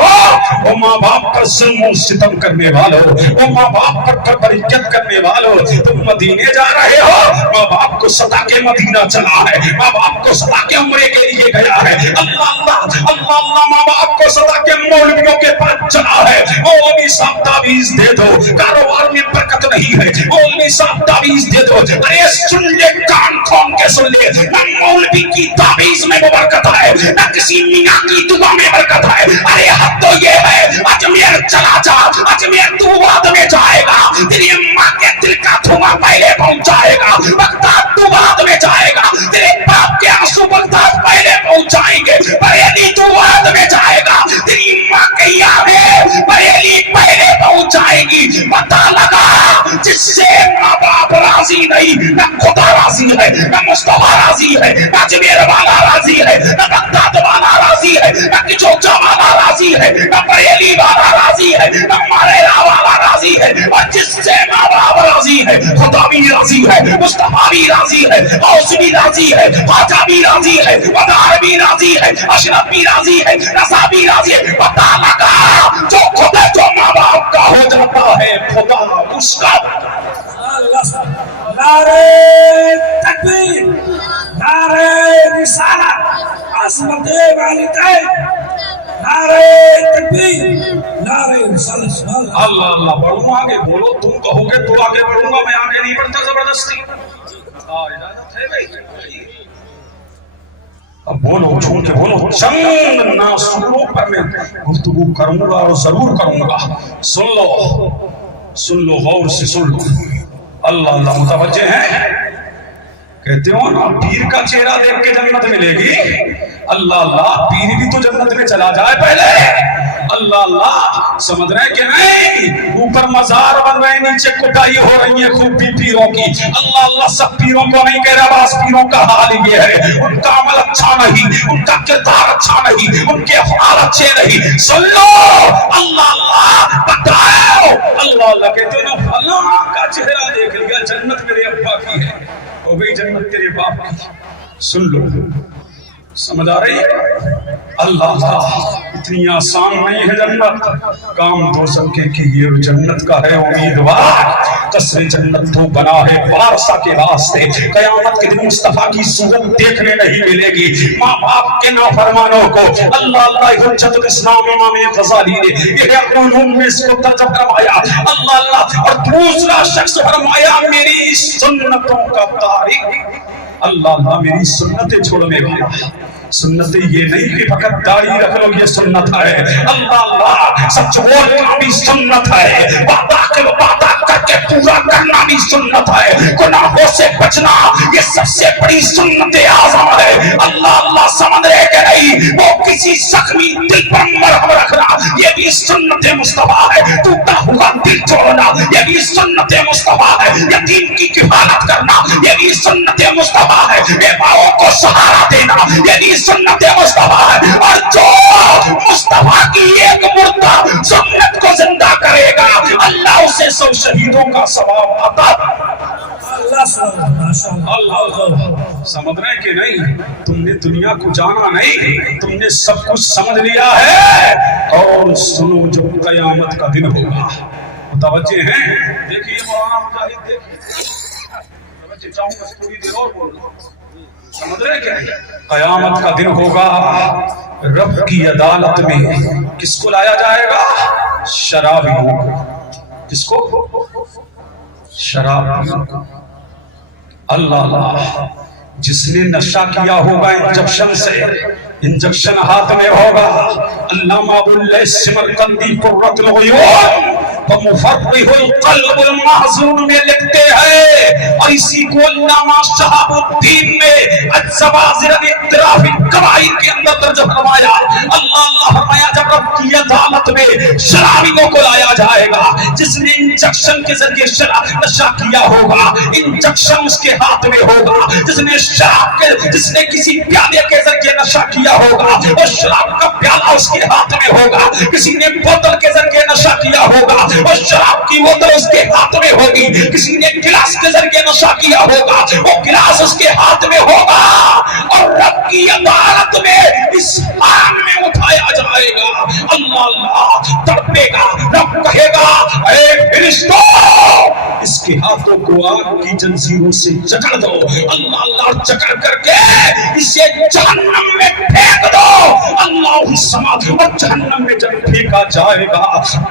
وہ ماں باپ پر ظلم و ستم کرنے والوں، وہ ماں باپ پر تبرکت کرنے والوں. تم مدینے جا رہے ہو، ماں باپ کو ستا کے مدینہ چلا ہے، ماں باپ کو ستا کے عمرے کے لیے گیا ہے. اللہ اللہ، اللہ اللہ، ماں باپ کو ستا کے مولویوں کے پاس چلا ہے. مولوی صاحب تعویذ دے دو، کاروبار میں برکت نہیں ہے، مولوی صاحب تعویذ دے دو. ارے سن لے، کان کھول کے سن لے، نہ مولوی کی تعویذ میں وہ برکت ہے، نہ کسی میاں کی دعا میں برکت ہے. ارے حد تو یہ ہے، اجمیر چلا جا، اجمیر تو بعد میں جائے گا، تیری ماں کے دل کا دھواں پہلے پہنچائے گا، بغداد تو بعد میں جائے گا، تیرے باپ کے آنسو بغداد پہلے پہنچائیں گے. بریلی تو بعد میں جائے گا, تیری ماں کیا ہے بریلی پہلے پہنچائے گی. پتہ لگا جس سے ماں باپ راضی نہیں, نہ خدا راضی ہے, نہ مصطفیٰ راضی ہے, نہ اجمیر والا راضی ہے, نہ بغداد والا راضی ہے, نہ کچوچا والا راضی ہے, نہ بریلی والا راضی ہے, نہ ماریرا والا راضی ہے. اور جس سے ماں باپ راضی ہے, خدا بھی راضی ہے, مصطفیٰ بھی راضی ہے, غوث بھی راضی ہے, خواجہ بھی راضی ہے, ودار بھی راضی ہے, اشرف بھی راضی ہے, رضا بھی راضی ہے. پتہ لگا جو خود جو ماں باپ کا ہو جاتا ہے خدا اس کا. نعرہ تکبیر, نعرہ رسالت, عظمت والدین, نعرہ تکبیر, نعرہ رسالت. اللہ اللہ. بڑھوں آگے, بولو تم کہو گے تو آگے بڑھوں گا, میں آگے نہیں بڑھتا زبردستی. اجازت ہے بھائی. اب بولو, چھوڑ کے بولو. چند ناصروں پر میں گفتگو کروں گا اور ضرور کروں گا. سن لو, سن لو, غور سے سن لو. اللہ اللہ. متوجہ ہیں؟ کہتے ہو نا پیر کا چہرہ دیکھ کے جنت ملے گی. اللہ اللہ. پیر بھی تو جنت میں چلا جائے پہلے. اللہ اللہ. سمجھ رہے کہ نہیں؟ اوپر مزار بن رہے, نیچے کٹائی ہو رہی ہے خوبی پیروں کی. اللہ اللہ. سب پیروں کو نہیں کہہ رہا, بعض پیروں کا حال یہ ہے, ان کا عمل اچھا نہیں, ان کا کردار اچھا نہیں, ان کے افعال اچھے نہیں. سن لو. اللہ اللہ. بتاؤ. اللہ اللہ. کہتے ہیں نا فلاں کا چہرہ دیکھ لیا, جنت میرے ابا کی ہے, ہو گئی جنت تیرے باپ کی. سن لو. سمجھ آ رہی ہے؟ اللہ اللہ. اتنی آسان نہیں ہے جنت. کام دو سکے کہ یہ جنت کا ہے امیدوار. قصر جنت تو بنا ہے وارثہ کے واسطے. قیامت کے دن مصطفیٰ کی صورت دیکھنے نہیں ملے گی. ماں باپ کے نافرمانوں کو اللہ اللہ. حجت الاسلام امام غزالی نے یہ علوم میں اس کو ترجمہ فرمایا. اللہ اللہ. اور دوسرا شخص فرمایا میری سنتوں کا تارک. اللہ اللہ. میری سنتیں چھوڑنے والا. سنتیں یہ نہیں کہ فقط داڑھی رکھ لو یہ سنت ہے. اللہ اللہ. سچ بولنا بھی سنت ہے, وعدہ کر کے پورا کرنا بھی سنت ہے, گناہوں سے بچنا یہ سب سے بڑی سنت اعظم ہے. اللہ اللہ. سمجھ رہے کہ نہیں؟ وہ کسی زخمی دل پر مرہم رکھنا یہ بھی سنت مصطفیٰ ہے. ٹوٹا ہوا دل جوڑنا یہ بھی سنت مصطفیٰ ہے. یتیم کی کفالت کرنا یہ بھی سنت مصطفیٰ ہے. بیواؤں کو سہارا دینا یہ بھی سنت مصطفیٰ ہے. اور جو مصطفیٰ کی ایک مردہ سنت کو زندہ کرے گا اللہ اسے 100 شہیدوں کا ثواب عطا. اللہ. سمجھ رہے کہ نہیں؟ تم نے دنیا کو جانا نہیں, تم نے سب کچھ سمجھ لیا ہے. اور سنو جو قیامت کا دن ہوگا. متوجہ ہیں؟ دیکھیے مولانا مجاہد, دیکھیے چاہوں گا تھوڑی دیر اور بولنا. سمجھ رہے کیا؟ قیامت کا دن ہوگا, رب کی عدالت میں کس کو لایا جائے گا؟ شرابیوں کو. کس کو؟ شرابیوں کو. اللہ اللہ. جس نے نشہ کیا ہوگا انجیکشن سے, انجیکشن ہاتھ میں ہوگا. علامہ ابواللیث سمرقندی قرۃ العیون ومفرح القلب المحزون میں لکھتے ہیں, اور اسی کو علامہ شہاب الدین نے الزواجر عن اقتراف الکبائر کے اندر ترجمہ فرمایا. اللہ اللہ. فرمایا جب رب کی عدالت میں شرابیوں کو لایا جائے گا, جس نے انجیکشن کے ذریعے شراب نشہ کیا ہوگا, انجیکشن اس کے ہاتھ میں ہوگا. جس نے شراب کے, جس نے کسی پیالے کے ذریعے نشہ کیا ہوگا, اور شراب کا پیالہ اس کے ہاتھ میں ہوگا. کسی نے بوتل کے ذریعے نشہ کیا ہوگا, اور شراب کی بوتل اس کے ہاتھ میں ہوگی. کسی نے گلاس کے ذریعے نشہ کیا ہوگا, وہ گلاس اس کے ہاتھ میں ہوگا. اور رب کی عدالت میں اس حال میں اٹھایا جائے گا. اللہ اللہ. تڑپے گا, رب کہے گا اے فرشتوں اس کے ہاتھوں کو آگ کی جنزیروں سے جکڑ دو. اللہ اللہ. جکڑ کر کے اسے جہنم میں پھینک دو. اللہ سماعت. اور جہنم میں جب پھینکا جائے گا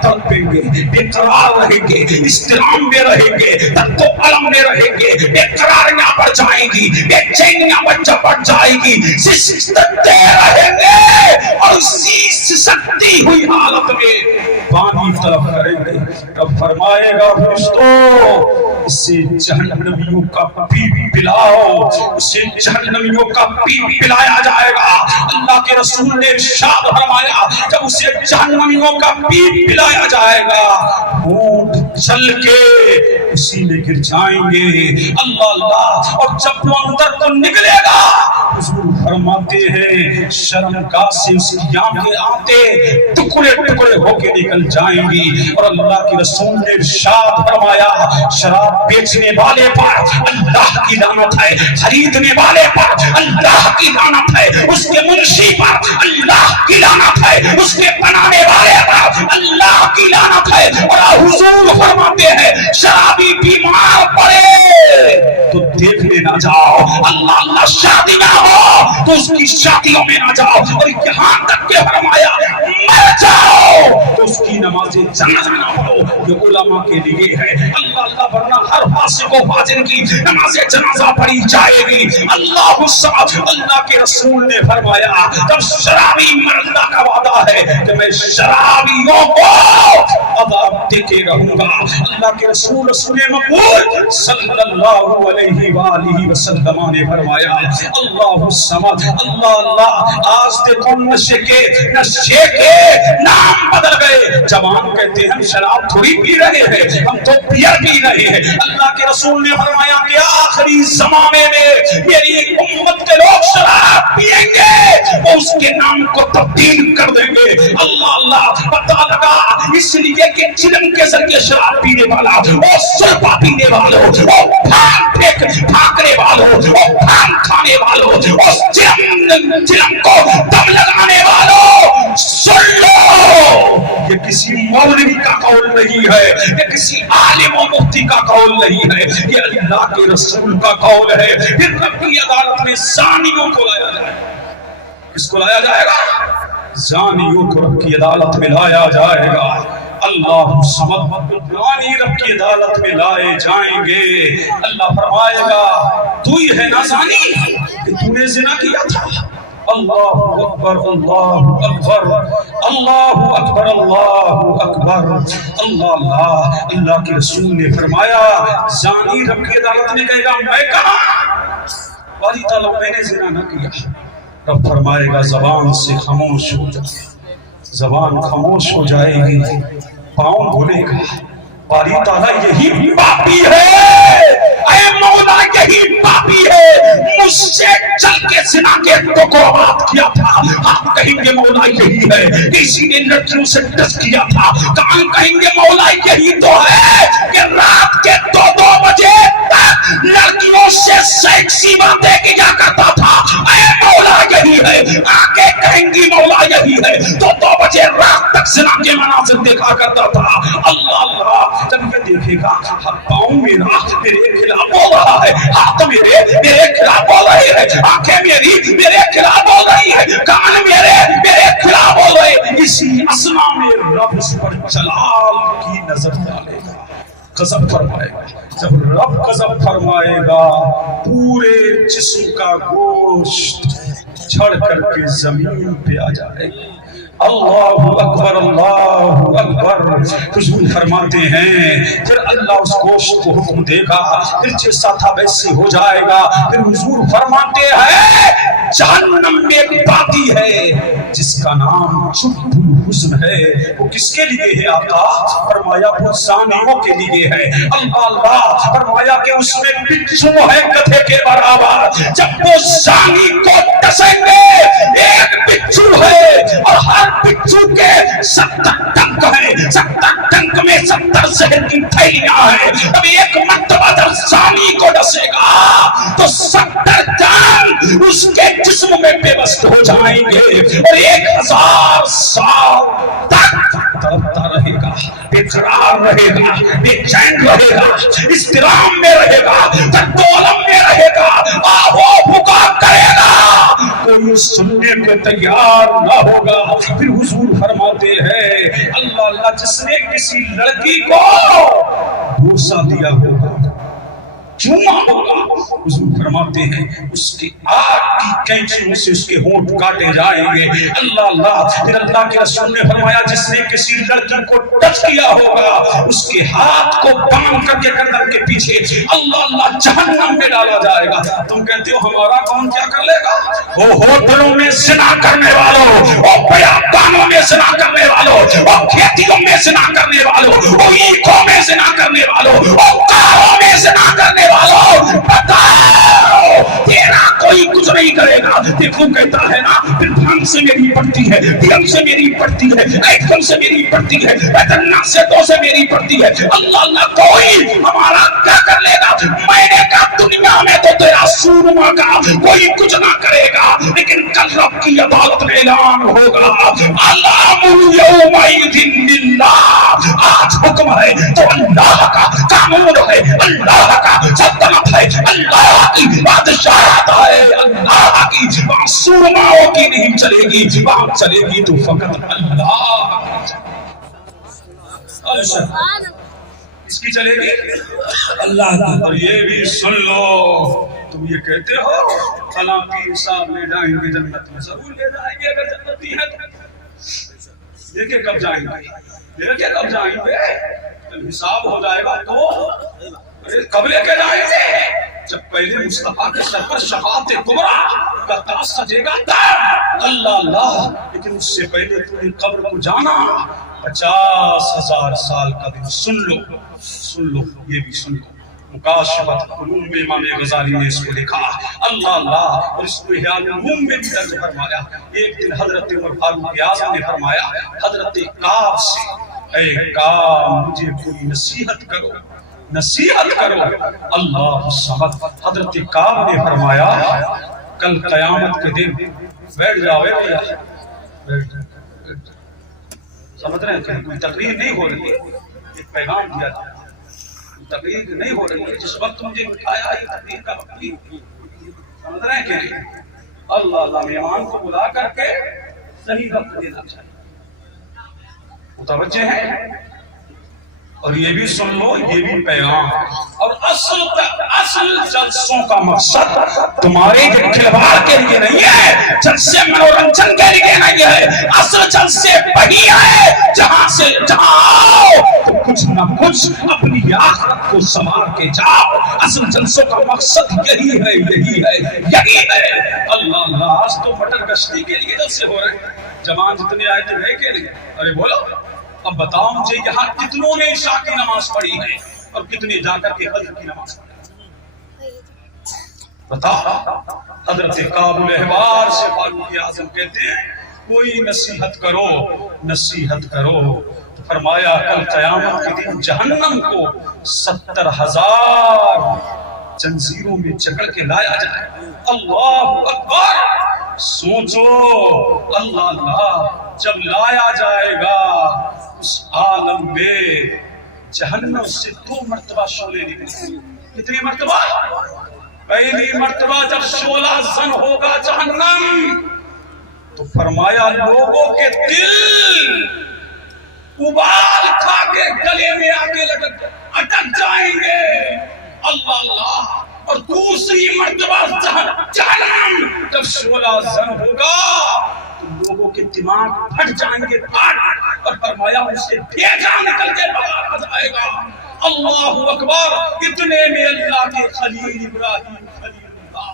تڑپیں گے, بے قرار رہیں گے, اضطراب میں رہیں گے, درد و الم میں رہیں گے, بے قراریاں بڑھ جائیں گی, بے چینیاں بڑھ جائیں گی, سسکتے رہیں گے. اور اسی سسکتے جلتی ہوئی حالت میں پانی طلب کریں گے. رب فرمائے گا فرشتوں اسے جہنمیوں کا پیپ پلاؤ, اسے جہنمیوں کا پیپ پلایا جائے گا. اللہ کے رسول نے ارشاد فرمایا جب اسے جہنمیوں کا پیپ پلایا جائے گا ہونٹ چل کے اسی میں گر جائیں گے. اللہ اللہ. اور جب وہ اندر کو نکلے گا حضور فرماتے ہیں شرمگاہ سے اس کی آنکھیں آتے ٹکڑے ٹکڑے ہو کے نکل جائیں گی. اور اللہ کے رسول نے ارشاد فرمایا شراب بیچنے والے پر اللہ کی لعنت ہے, خریدنے والے پر اللہ کی لعنت ہے, اس کے منشی پر اللہ کی لعنت ہے, اس کے بنانے والے پر اللہ کی لعنت ہے. اور حضور فرماتے ہیں شرابی بیمار پڑے تو دیکھنے نہ جاؤ, اللہ اللہ شادی نہ ہو تو اس کی شادیوں میں نہ جاؤ, اور یہاں تک کہ فرمایا مر جاؤ تو اس کی نماز جنازہ نہ پڑھو. یہ علماء کے لیے ہے. اللہ اللہ. ورنہ ہر فاسق و فاجر کی نماز جنازہ پڑھی جائے گی. اللہ الصمد. اللہ کے رسول نے فرمایا جب شرابی مرنے کا وعدہ ہے کہ میں شرابیوں کو عذاب دے کے رہوں گا. اللہ کے رسول رسول مقبول صلی اللہ علیہ وآلہ وسلم نے فرمایا اللہ الصمد. اللہ اللہ. آج دیکھو نشے کے نام بدل گئے. جوان کہتے ہیں ہم شراب تھوڑی پی رہے ہیں, ہم تو بیئر پی رہے ہیں. اللہ کے رسول نے فرمایا کہ آخری زمانے میں میری امت کے لوگ شراب پیئیں گے وہ اس کے نام کو تبدیل کر دیں گے. اللہ اللہ. پتہ لگا اس لیے کہ چلم کے ذریعے شراب پینے والا, وہ سرپا پینے والوں, وہ پھانکنے والوں, وہ بھانگ کھانے والوں, اس چلم کو دم لگانے والوں سن لو. یہ کسی مولوی کا قول نہیں ہے, یہ کسی عالم و مفتی کا قول نہیں ہے, یہ اللہ کے رسول کا قول ہے. پھر رب کی عدالت میں زانیوں کو لایا جائے گا. کس کو لایا جائے گا؟ زانیوں کو رب کی عدالت میں لایا جائے گا. اللہ سمد زانی رب کی عدالت میں لائے جائیں گے. اللہ فرمائے گا تو ہی ہے نا زانی کہ تو نے زنا کیا تھا. اللہ اکبر اللہ اکبر اللہ اکبر اللہ اکبر. اللہ اللہ. اللہ کے رسول نے فرمایا زانی رب کی عدالت میں کہے گا میں کہاں والی تعالیٰ میں نے زنا نہ کیا. رب فرمائے گا زبان سے خاموش ہو جائے, زبان خاموش ہو جائے گی. پاؤں بولے گا باری تعالیٰ یہی پاپی ہے, اے مولا یہی پاپی ہے, مجھ سے چل کے زنا کے ٹکڑات کیا تھا. آپ کہیں گے مولا یہی ہے, کسی نے لڑکیوں سے ٹچ کیا تھا. کان کہیں گے مولا یہی تو ہے کہ رات کے 2 بجے تک لڑکیوں سے سیکسی باتیں کیا کرتا تھا. اے مولا یہی ہے. آگے کہیں گی مولا یہی ہے تو 2 بجے رات تک زنا کے مناظر دیکھا کرتا تھا. اللہ اللہ. جب یہ دیکھے گا پاؤں میرا میرے خلاف بول رہا ہے, ہاتھ میرے خلاف بول رہی ہے, آنکھیں میری میرے خلاف بول رہی ہے, کان میرے خلاف بول رہے. اسی اسنا میں رب اس پر جلال کی نظر ڈالے گا, غضب فرمائے گا. جب رب غضب فرمائے گا پورے جسم کا گوشت جھڑ کر کے زمین پہ آ جائے گا. اللہ اکبر اللہ اکبر. حضور فرماتے ہیں پھر اللہ اس گوشت کو حکم دے گا, پھر جیسا تھا ویسے ہو جائے گا. پھر حضور فرماتے ہیں جہنم میں ایک وادی ہے جس کا نام جب الحزن ہے. وہ کس کے لیے ہے آقا؟ فرمایا وہ زانیوں کے لیے ہے. اللہ اللہ. فرمایا کہ اس میں بچھو ہے گدھے کے برابر. جب وہ زانی کو ڈسیں گے ایک بچھو ہے اور ہر بچھو کے 70 ڈنک ہیں, 70 ڈنک میں 70 زہر کی تھیلیاں ہیں. اب ایک مرتبہ جب زانی کو ڈسے گا تو 70 جان اس کے جسم میں بے بس ہو جائیں گے اور 1000 سال تک تڑپتا رہے گا, بے قرار رہے گا, بے چین رہے گا, اضطراب میں رہے گا, تکولم میں رہے گا, آہو پکار کرے گا. کوئی سننے کو تیار نہ ہوگا. پھر حضور فرماتے ہیں اللہ اللہ جس نے کسی لڑکی کو بوسہ دیا ہوگا, چوما ہوگا، حضور فرماتے ہیں اس کی آگ کی کینچیوں سے اس کے ہونٹ کاٹے جائیں گے۔ اللہ اللہ، پھر اللہ کے رسول نے فرمایا جس نے کسی لڑکی کو ٹچ کیا ہوگا اس کے ہاتھ کو باندھ کر کے گردن کے پیچھے اللہ اللہ جہنم میں ڈالا جائے گا۔ تم کہتے ہو ہمارا کون کیا کر لے گا؟ وہ ہوٹلوں میں زنا کرنے والوں، وہ بیابانوں میں زنا کرنے والوں، وہ کھیتیوں میں زنا کرنے والوں، وہ اینٹوں میں زنا کرنے والوں، وہ کاروں میں زنا کرنے والوں، بتاؤ تیرا کوئی کچھ نہیں کرے گا۔ دیکھو کہتا ہے نا، دھن سے میری پڑتی ہے، دھن سے میری پڑتی ہے، ایکم سے میری پڑتی ہے، بیتنا سے دو سے میری پڑتی ہے۔ اللہ اللہ، کوئی ہمارا کیا کر لے گا؟ میں نے کہا دنیا میں تو تیرا سورما کا کوئی کچھ نہ کرے گا، لیکن کل رب کی عدالت میں اعلان ہوگا اللہ یومئذ للہ، آج حکم ہے تو اللہ کا، قانون ہے اللہ کا، سلطنت ہے اللہ کی، بادشاہت ہے اللہ کی، وہاں سورماؤں کی نہیں چلے گی، وہاں چلے گی تو فقط اللہ اس کی چلے گی اللہ۔ اور یہ بھی سن لو، تم یہ کہتے ہو فلاں پیر صاحب لے جائیں گے جنت میں، ضرور لے جائیں گے اگر جنتی ہے تو۔ دیکھیں کب جائیں گے، دیکھیں کب جائیں گے، جب حساب ہو جائے گا تو کب لے کے جائیں گے؟ جب پہلے مصطفیٰ کے سر پر شفاعت کبریٰ کا تاج سجے گا تب۔ اللہ اللہ، لیکن اس سے پہلے تمہیں قبر کو جانا 50,000 سال کا دن۔ سن لو سن لو، یہ بھی سن لو، مکاشفۃ القلوب میں امام غزالی نے اس کو لکھا، اللہ اللہ، اور اس کو احیاء العلوم میں بھی درج فرمایا۔ ایک دن حضرت عمر فاروق اعظم نے فرمایا حضرت کعب سے، اے کعب مجھے کوئی نصیحت کرو، نصیحت کرو۔ اللہ صمد، حضرت کعب نے فرمایا کل قیامت کے دن بیٹھ جاؤ، سمجھ رہے ہیں؟ کوئی تقریر نہیں ہو رہی ہے، ایک پیغام دیا تھا، تقریر نہیں ہو رہی ہے۔ جس وقت مجھے اٹھایا یہ تقریر کا وقت نہیں، سمجھ رہے ہیں کہ نہیں؟ اللہ اللہ، مہمان کو بلا کر کے صحیح وقت دینا چاہیے، متوجہ ہیں؟ اور یہ بھی سن لو، یہ بھی پیغام، اور اصل جلسوں کا مقصد تمہارے کھلواڑ کے لیے نہیں ہے، جلسے منورنجن کے لیے نہیں ہے، اصل جلسے وہی ہے جہاں سے جہاں آؤ تو کچھ نہ کچھ اپنی آخرت کو سنوار کے جاؤ۔ اصل جلسوں کا مقصد یہی ہے، یہی ہے، یہی ہے۔ اللہ اللہ، آج تو مٹر گشتی کے لیے جلسے ہو رہے ہیں، جوان جتنے آئے تھے رہے کے لیے، ارے بولو اب بتاؤ مجھے یہاں کتنوں نے عشاء کی نماز پڑھی ہے اور کتنے جا کر کے فجر کی نماز پڑھی؟ بتاؤ۔ حضرت کعب الاحبار سے فاروق اعظم کہتے ہیں کوئی نصیحت کرو، نصیحت کرو۔ تو فرمایا کل قیامت کے دن جہنم کو 70,000 زنجیروں میں جکڑ کے لایا جائے۔ اللہ اکبر، سوچو، اللہ اللہ، جب لایا جائے گا اس عالم میں جہنم سے 2 مرتبہ شعلے نکلیں۔ کتنی مرتبہ؟ پہلی مرتبہ جب شعلہ زن ہوگا جہنم تو فرمایا لوگوں کے دل ابال کھا کے گلے میں آگے اٹک جائیں گے۔ اللہ اللہ، اور دوسری مرتبہ جہنم جب شعلہ زن ہوگا تو لوگوں کے دماغ پھٹ جائیں گے، اور فرمایا ان سے بھیجا نکل کے باہر آ جائے گا۔ اللہ اکبر، اتنے میں اللہ کے خلیل ابراہیم خلیل اللہ،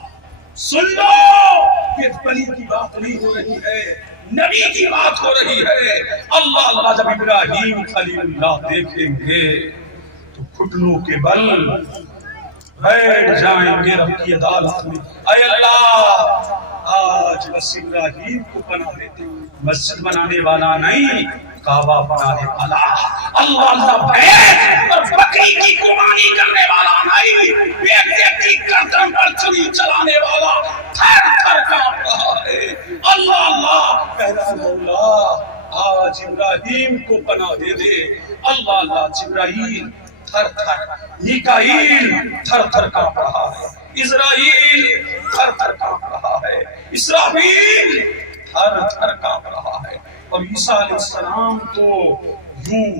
سن لو، یہ بلی کی بات نہیں ہو رہی ہے، نبی کی بات ہو رہی ہے۔ اللہ اللہ، جب ابراہیم خلیل اللہ دیکھیں گے تو گھٹنوں کے بل بیٹھ جائیں گے رب کی عدالت میں۔ اے اللہ، آج بس ابراہیم کو پناہ دیتے، مسجد بنانے والا نہیں، کعبہ بنانے والا، اللہ اللہ، بھینس اور بکری کی قربانی کرنے والا نہیں، بیٹے کی گردن پر چھری چلانے والا تھر تھر کانپ رہا ہے۔ اللہ اللہ، پہلا مولا آج ابراہیم کو پناہ دے دے۔ اللہ اللہ، جبرائیل تھر تھر، میکائیل تھر تھر کانپ رہا ہے، اسرائیل تھر تھر کانپ رہا ہے، اسرافیل تھر تھر کانپ رہا ہے، اور عیسیٰ علیہ السلام تو یوں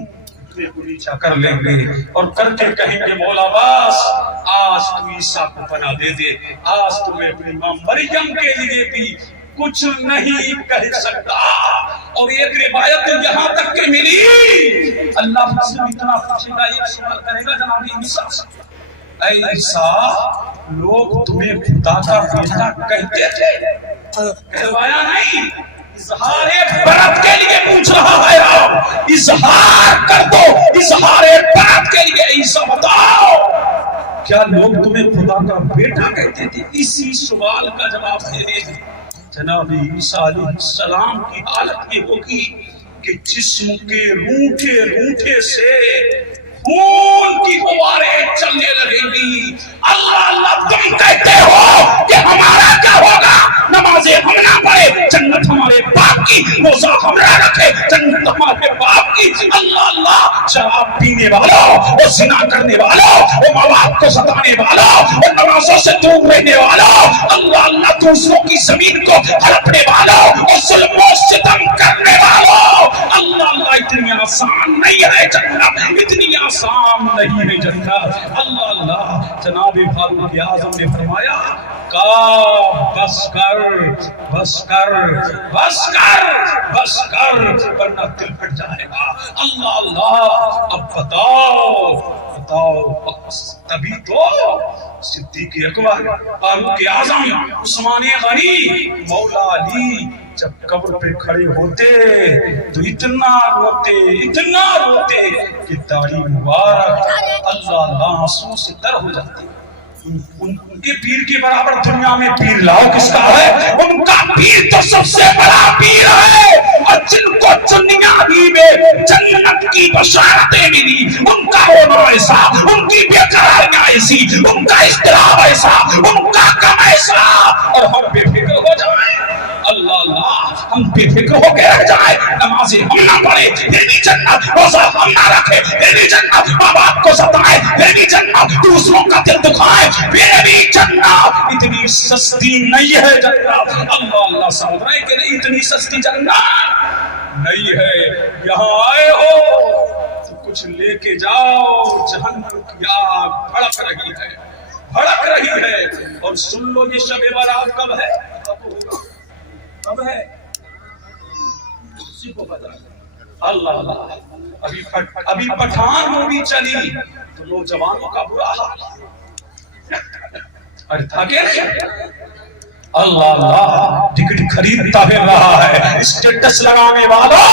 جوتے کو نیچا کر لیں گے اور کر کے کہیں گے مولا بس آج تو عیسیٰ کو پناہ دے دے، آج تو میں اپنی ماں مریم کے لیے بھی کچھ نہیں کہہ سکتا۔ اور ایک روایت یہاں تک کہ ملی، اللہ سے اتنا پوچھے گا، ایک سوال کرے گا جناب عیسیٰ سے، اے عیسیٰ لوگ تمہیں خدا کا بیٹا کہتے تھے، کہوایا نہیں، اظہار برات کے لیے پوچھ رہا ہے، آپ اظہار کر دو، اظہار برات کے لیے عیسیٰ بتاؤ کیا لوگ تمہیں خدا کا بیٹا کہتے تھے؟ اسی سوال کا جواب دینے دیں۔ جناب عیسیٰ علیہ السلام کی حالت یہ ہوگی کہ جسم کے روٹھے روٹھے سے خون کی فواریں چلنے لگیں گی۔ اللہ اللہ تم کہتے ہو کہ ہمارا کیا ہوگا، نمازیں ہم نہ پڑھے جنت ہمارے باپ کی، روزہ ہم نہ رکھے جنت ہمارے باپ کی۔ اللہ اللہ شراب پینے والوں، وہ زنا کرنے والوں، وہ ماں باپ کو ستانے والوں، وہ نمازوں سے دور رہنے والوں، اللہ اللہ دوسروں کی زمین کو ہڑپنے والوں، وہ ظلم و ستم کرنے والوں، اللہ اللہ اتنی آسان نہیں ہے جنت، اتنی آسان نہیں ہے جنت۔ اللہ اللہ جناب فاروق اعظم نے فرمایا بس کر بس کر بس کر بس کر ورنہ دل پھٹ جائے گا۔ اللہ اللہ اب بتاؤ بتاؤ، تبھی تو صدیق اکبر، فاروق اعظم، عثمان غنی، مولا علی جب قبر پہ کھڑے ہوتے تو اتنا روتے کہ داڑھی مبارک اللہ اللہ آنسوں سے تر ہو جاتی۔ ان کے پیر کے برابر دنیا میں پیر لاؤ کس کا ہے؟ ان کا پیر تو سب سے بڑا پیر ہے، اور جن کو دنیا ہی میں جنت کی بشارتیں ملی، ان کا ہونا ایسا، ان کی بے قراریاں ایسی، ان کا اضطراب ایسا، ان کا غم ایسا، اور ہم بے فکر ہو جائیں۔ اللہ اللہ ہم بے فکر ہو کے رہ جائیں، نمازیں ہم نہ پڑھیں پھر بھی جنت، روزہ ہم نہ رکھیں پھر بھی جنت، ماں باپ کو ستائیں پھر بھی جنت، دوسروں کا دل دکھائیں پھر بھی جنت۔ اتنی سستی نہیں ہے جنت۔ اللہ اللہ سمجھ رہے کہ نہیں اتنی سستی جنت نہیں ہے۔ یہاں آئے ہو تو کچھ لے کے جاؤ، جہنم کی آگ بھڑک رہی ہے، بھڑک رہی ہے۔ اور سن لو یہ شب برات کب ہے، کب ہے اسی کو پتا ہے۔ اللہ اللہ ابھی پٹھان مووی چلی تو نوجوانوں کا برا حال، ارے تھا کہ نہیں؟ اللہ اللہ ٹکٹ خریدتا پھر رہا ہے، اسٹیٹس لگانے والوں،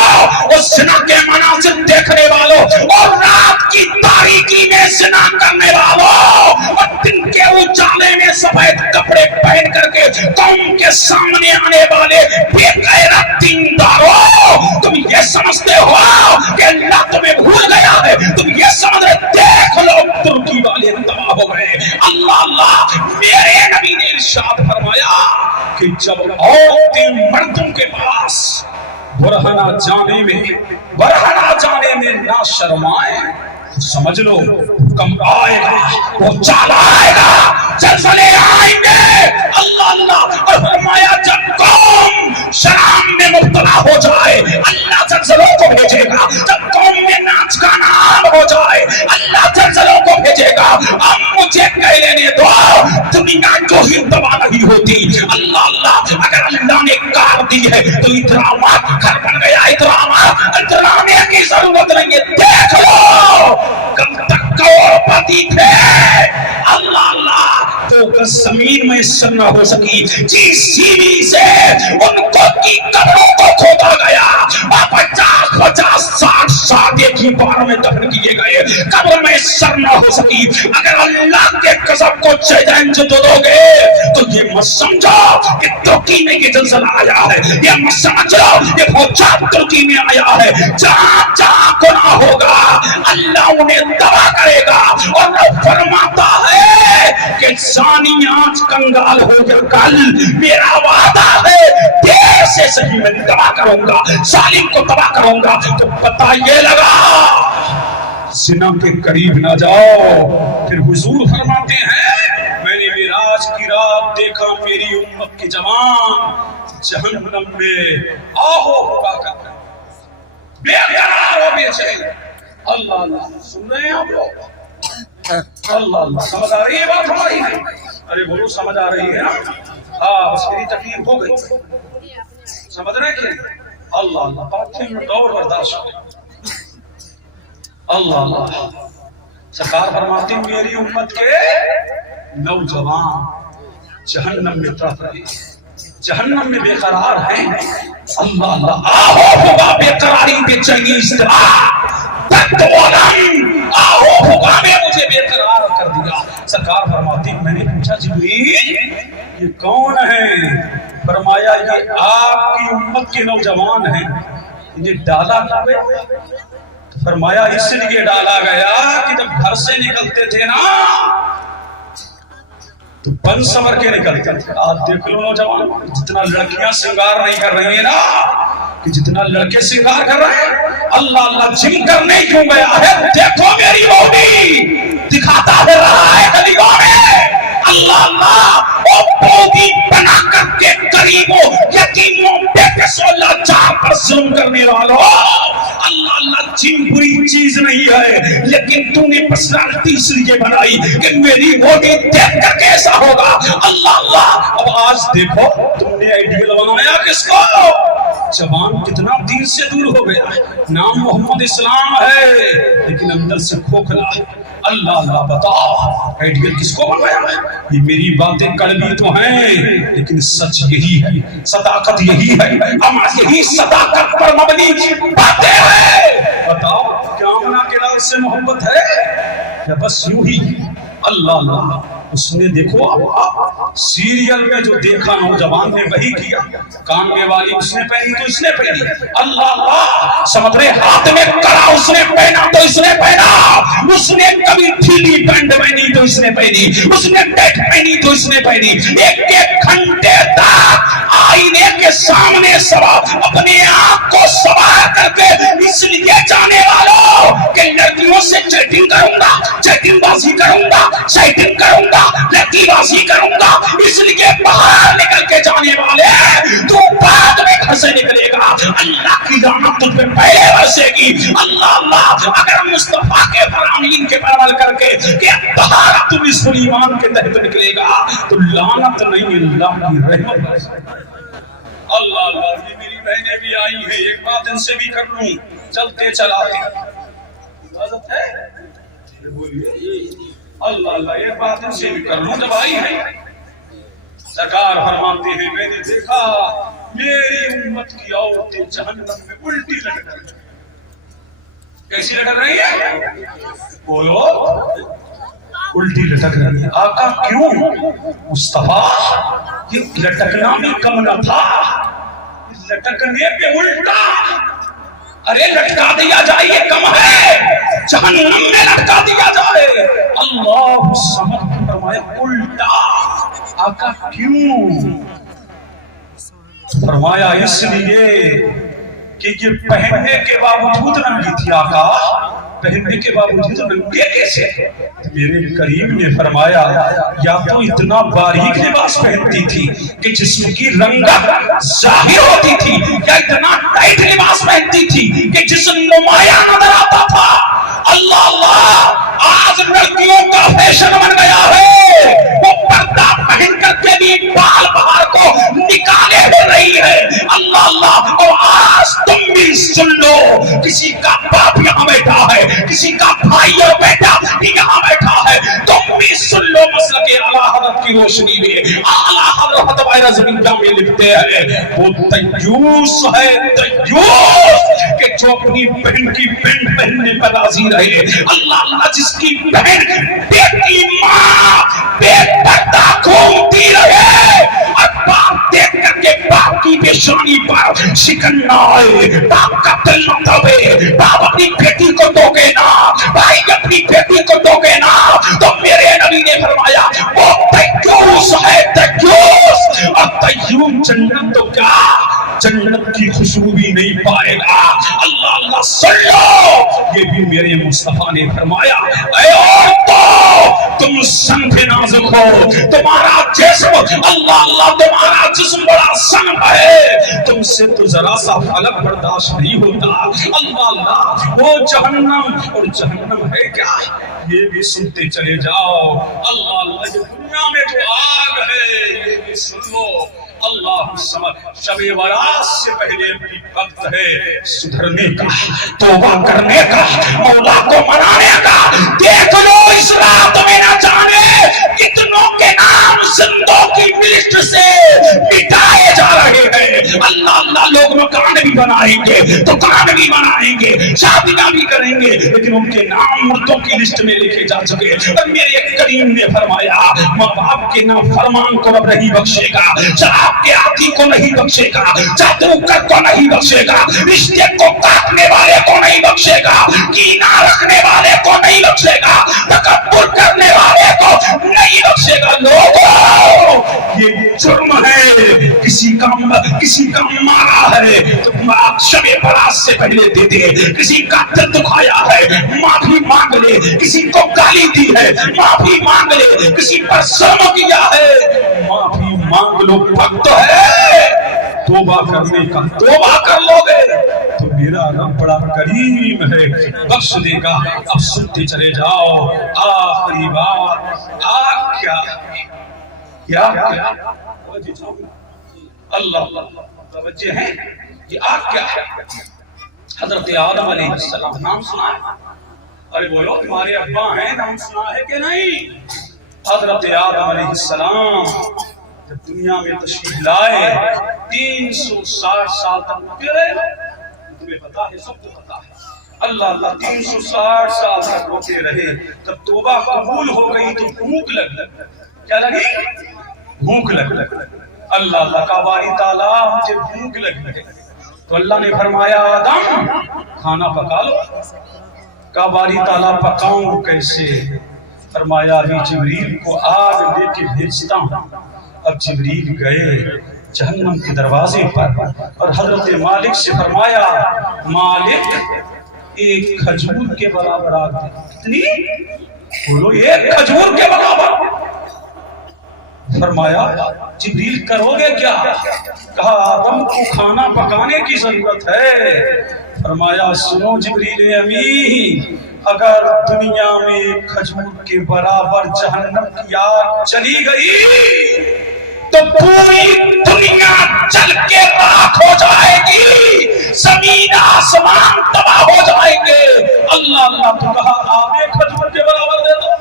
اور زنا کے مناظر دیکھنے والوں، اور رات کی تاریکی میں زنا کرنے والوں، اور دن کے اجالے میں سفید کپڑے پہن کر کے قوم کے سامنے آنے والے بے غیرت دینداروں، تم یہ سمجھتے ہو کہ اللہ تمہیں بھول گیا ہے، تم یہ سمجھ رہے دیکھ لو ترکی والے تباہ ہو گئے۔ اللہ اللہ میرے نبی نے ارشاد فرمایا کہ جب عورتیں مردوں کے پاس برہنہ جانے میں نہ شرمائیں تو سمجھ لو حکم آئے گا، وہ چال آئے گا، زلزلے آئیں گے۔ اللہ اللہ اور فرمایا جب قوم شراب میں مبتلا ہو جائے اللہ زلزلوں کو بھیجے گا، جب قوم میں ناچ گانا عام ہو جائے اللہ زلزلوں کو بھیجے گا۔ اب مجھے کہہ لینے دو دنیا جو ہی تباہ نہیں ہوتی۔ اللہ اللہ اگر اللہ نے کار دی ہے تو ادرامات گھر بن گیا، ادرامات ادرانے کی ضرورت نہیں ہے۔ دیکھ لو کب تک کور پتی تھے اللہ اللہ تو زمین میں سر نہ ہو سکی، جی سیوی سے ان کو کی قبروں کو کھودا گیا، 50 60 ایک ہی بار میں دفن کیے گئے، قبر میں سر نہ ہو سکی۔ اگر اللہ کے قسم کو چیلنج دو گے تو یہ مت سمجھو کہ ترکی میں یہ زلزلہ آیا ہے، یہ مت سمجھو یہ بھوچال ترکی میں آیا ہے۔ جہاں جہاں گناہ ہوگا اللہ انہیں تباہ کرے گا، اور وہ فرماتا ہے کہ زانی آج کنگال ہو یا کل میرا وعدہ ہے دیر سے صحیح میں تباہ کروں گا، ظالم کو تباہ کروں گا۔ تو پتہ یہ لگا زنا کے قریب نہ جاؤ۔ پھر حضور فرماتے ہیں میں نے معراج کی رات دیکھا میری امت کے جوان جہنم میں آہو ہوگا کرتے بے قرار ہو بے چین۔ اللہ اللہ سن رہے ہیں آپ لوگ؟ اللہ اللہ سمجھ آ رہی ہے بات ہماری نہیں؟ ارے بولو سمجھ آ رہی ہے نا؟ ہاں بس میری تکلیف ہو گئی، سمجھ رہے کہ اللہ اللہ باتیں میں دور برداشت ہو۔ اللہ اللہ سرکار فرماتے ہیں میری امت کے نوجوان جہنم میں تڑپ رہے، جہنم میں بے قرار ہیں۔ اللہ اللہ آہو ہوگا بے قراری بے چینی اضطراب آہو ہوگا میں مجھے بے قرار کر دیا۔ سرکار فرماتے ہیں میں نے پوچھا جبریل یہ کون ہے؟ فرمایا یہ آپ کی امت کے نوجوان ہیں، انہیں ڈالا گیا۔ فرمایا اس لیے ڈالا گیا کہ جب گھر سے نکلتے تھے نا تو بن سمر کے نکلتے تھے۔ آج دیکھ لو نوجوان جتنا لڑکیاں سنگار نہیں کر رہی ہیں نا کہ جتنا لڑکے سنگار کر رہے ہیں۔ اللہ اللہ جم کرنے کیوں گیا ہے؟ دیکھو میری بوڈی دکھاتا ہے رہا ہے گلیوں میں۔ اللہ اللہ وہ بوڈی بنا کر کے غریبوں یتیموں بے کسوں لاچار پر ظلم کرنے والوں، اللہ اللہ جم بری چیز نہیں ہے لیکن تو نے پرسنالٹی اس لیے بنائی کہ میری بوڈی دیکھ کر کیسا ہوگا۔ اللہ اللہ اب آج دیکھو تم نے آئیڈیل بنایا کس کو؟ جوان کتنا دین سے دور ہو گیا، نام محمد اسلام ہے لیکن اندر سے کھوکھلا ہے۔ اللہ اللہ بتاؤ آئیڈیل کس کو بنایا ہے؟ یہ میری باتیں کڑوی تو ہیں لیکن سچ یہی ہے، صداقت یہی ہے، عمل یہی صداقت پر مبنی باتیں ہیں۔ بتاؤ کیا امنا کے لال سے محبت ہے یا بس یوں ہی؟ اللہ اللہ اس نے دیکھو سیریل میں جو دیکھا نوجوان نے وہی کیا، کان میں والی اس نے پہنی تو اس نے پہنی۔ اللہ اللہ سمجھ رہے ہاتھ میں کڑا اس نے پہنا تو اس نے پہنا، اس نے کبھی ڈھیلی پینٹ پہنی تو اس نے پہنی، اس نے ٹیٹ پہنی تو اس نے پہنی۔ ایک ایک گھنٹے تک آئینے کے سامنے اپنے آپ کو سوار کر کے اس لیے جانے والوں کہ لڑکیوں سے چیٹنگ کروں گا، چیٹنگ بازی کروں گا، چیٹنگ کروں گا، لڑکی بازی کروں گا، اس لیے باہر نکل کے جانے والے تو بعد میں گھر سے نکلے گا، اللہ کی رحمت تجھ پہ پہلے برسے گی۔ اللہ اللہ اگر مصطفیٰ کے فرامین کے پر عمل کر کے کہ باہر تم اس ایمان کے تحت نکلے گا تو لعنت نہیں اللہ کی رحمت۔ اللہ اللہ یہ میری بہنیں بھی آئی ہیں، ایک بات ان سے بھی کر لوں چلتے چلاتے اجازت ہے؟ اللہ اللہ ایک بات ان سے بھی کر لوں جب آئی ہے۔ سرکار فرماتے ہیں میں نے دیکھا میری امت کی عورتیں جہنم میں الٹی لٹک رہی ہیں۔ کیسی لٹک رہی ہے؟ بولو الٹی لٹک رہی ہے۔ آقا کیوں؟ مصطفیٰ یہ لٹکنا بھی کم نہ تھا، لٹکنے پہ الٹا، ارے لٹکا دیا جائے یہ کم ہے، جہنم میں لٹکا دیا جائے۔ اللہ سمجھ فرمایا الٹا۔ آقا کیوں؟ فرمایا اس لیے کہ یہ پہننے کے باوجود ننگی تھی۔ آقا پہننے کے باوجود ننگے کیسے؟ میرے کریم نے فرمایا یا تو اتنا باریک لباس پہنتی تھی کہ جسم کی رنگت ظاہر ہوتی تھی، یا اتنا ٹائٹ لباس پہنتی تھی کہ جسم نمایاں نظر آتا تھا۔ اللہ اللہ آج لڑکیوں کا فیشن بن گیا ہے وہ پردہ پہن کر کے بھی بال باہر کو نکالے ہو رہی ہے۔ اللہ اللہ اور آج تم بھی سن لو، کسی کا باپ یہاں بیٹھا ہے، کسی کا بھائی اور بیٹا یہاں بیٹھا ہے، تم بھی سن لو مسلک اعلیٰ حضرت کی روشنی میں۔ اعلیٰ حضرت دائرہ زمین میں لکھتے ہیں وہ دیوس ہے، دیوس کہ جو اپنی بہن کی پینٹ پہننے پر راضی رہے۔ اللہ اللہ جس کی بہن بیٹی ماں بے پردہ گھومتی رہے اور باپ دیکھ کر کے باپ کی پیشانی پر شکن نہ آئے، باپ کا دل نہ دبے، باپ اپنی بیٹی کو ٹوکے نہ، بھائی اپنی بیٹی کو ٹوکے نہ، تو میرے نبی نے فرمایا وہ دیوس ہے، دیوس اور بھائیوں جنت تو کیا جنت کی خوشبو بھی نہیں پائے گا. اللہ اللہ سن لو یہ بھی میرے مصطفیٰ نے فرمایا اے عورتوں تم سن پہ نازک ہو تمہارا جسم اللہ اللہ تمہارا جسم بڑا سن ہے تم سے تو ذرا سا فلک برداشت نہیں ہوتا. اللہ اللہ وہ جہنم اور جہنم ہے کیا یہ بھی سنتے چلے جاؤ. اللہ اللہ یہ دنیا میں جو آگ ہے یہ بھی سن لو. اللہ سمجھ شب برات سے پہلے بھی وقت ہے سدھرنے کا توبہ کرنے کا مولا کو منانے کا. دیکھ لو اس رات میں نہ جانے کتنوں کے نام زندوں کی لسٹ سے مٹائے جا رہے ہیں. اللہ اللہ لوگ مکان بھی بنائیں گے دکان بھی بنائیں گے شادیاں بھی کریں گے لیکن ان کے نام مردوں کی لسٹ میں لکھے جا چکے. اور میرے کریم نے فرمایا ماں باپ کے نافرمان کو رب نہیں بخشے گا شراب کے عادی کو نہیں بخشے گا جادوگر کو نہیں بخشے گا رشتے کو کاٹنے والے کو نہیں بخشے گا کینہ رکھنے والے کو نہیں بخشے گا تکبر کرنے والے کو نہیں بخشے گا. لوگوں یہ جرم ہے کسی کا مارا ہے تو شب برات سے پہلے دے دے. کسی کا دل دکھایا ہے معافی مانگ لے. کسی کو گالی دی ہے معافی مانگ لے. کسی پر ظلم کیا ہے معافی مانگ لو. وقت ہے توبہ کرنے کا. توبہ کر لو گے تو میرا رب بڑا کریم ہے بخش دے گا. اب سنتے چلے جاؤ آخری بات آگ کیا اللہ توجہ ہے یہ آگ کیا ہے. حضرت آدم علیہ السلام نام سنا ہے؟ ارے بولو تمہارے ابا ہیں نام سنا ہے کہ نہیں؟ حضرت آدم علیہ السلام جب دنیا میں تشریف لائے 360 سال تک گئے. تمہیں پتا ہے سب کو پتا ہے. اللہ اللہ 360 سال تک روتے رہے. جب توبہ قبول ہو گئی تو بھوک لگ کیا لگی بھوک لگ اللہ اللہ کا باری تعالیٰ مجھے بھوک لگی تو اللہ نے فرمایا آدم کھانا پکا لو. کا باری تعالیٰ پکاؤں کیسے؟ فرمایا ابھی جبریل کو آگ لے کے بھیجتا ہوں. اب جبریل گئے جہنم کے دروازے پر اور حضرت مالک سے فرمایا مالک ایک کھجور کے برابر آگ دے. کتنی؟ بولو ایک کھجور کے برابر. فرمایا جبریل کرو گے کیا؟ کہا آدم کو کھانا پکانے کی ضرورت ہے. فرمایا سنو جبریل امین اگر دنیا میں کھجور کے برابر جہنم کی آگ چلی گئی تو پوری دنیا جل کے راکھ ہو جائے گی زمین آسمان تباہ ہو جائیں گے. اللہ اللہ تو کہا آگ کھجور کے برابر دے دو.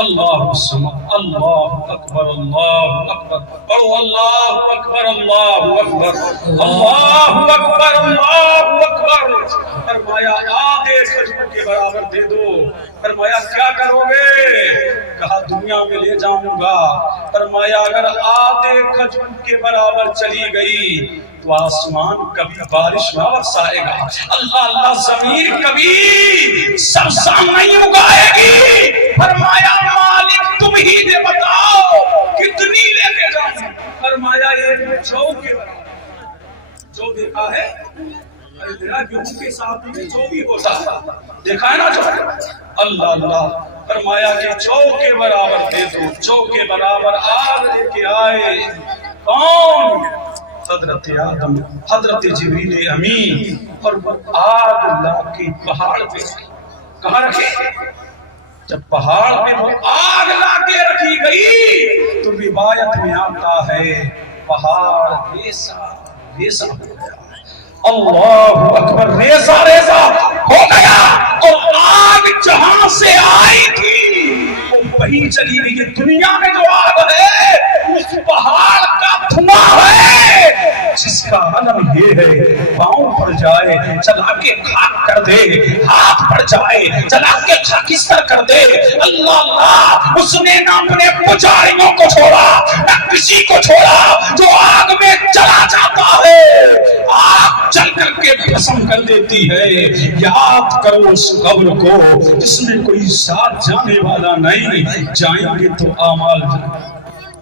اللہ سمع اللہ اکبر اللہ اکبر پڑھو اللہ اکبر اللہ اکبر اللہ اکبر اللہ اکبر. فرمایا آدھے کھجور کے برابر دے دو. فرمایا کیا کرو گے؟ کہا دنیا میں لے جاؤں گا. فرمایا اگر آدھے کھجور کے برابر چلی گئی تو آسمان کبھی بارش نہ برسائے گا. اللہ اللہ زمین کبھی سبزہ نہیں اگائے گی. فرمایا مالک تم ہی نے بتاؤ کتنی لے کے جاؤں. فرمایا ایک جو کے برابر. جو دیکھا ہے گیہوں کے ساتھ میں جو بھی ہوتا دیکھا ہے نا جو. اللہ اللہ فرمایا کہ جو کے برابر دے دو. جو کے برابر آگ لے کے آئے کون؟ حضرت آدم حضرت جبریل امین. اور وہ آگ لا کے پہاڑ پہ کہاں رکھے؟ جب پہاڑ پہ وہ آگ لا کے رکھی گئی تو روایت میں آتا ہے پہاڑ ریزہ ریزہ ہو گیا. اللہ اکبر ریزہ ریزہ ہو گیا. اور آگ جہاں سے آئی تھی وہ وہیں چلی گئی. دنیا میں جو آگ ہے اس پہاڑ کا دھواں ہے جس کا علم یہ ہے پاؤں پر جائے چلا کے خاک کر دے ہاتھ پر جائے چلا کے خاکستر کر دے. اللہ اللہ اس نے نہ اپنے پجاریوں کو چھوڑا نہ کسی کو چھوڑا. جو آگ میں چلا جاتا ہے آگ چل کر کے بھسم کر دیتی ہے. یاد کرو اس قبر کو جس میں کوئی ساتھ جانے والا نہیں. جائیں گے تو اعمال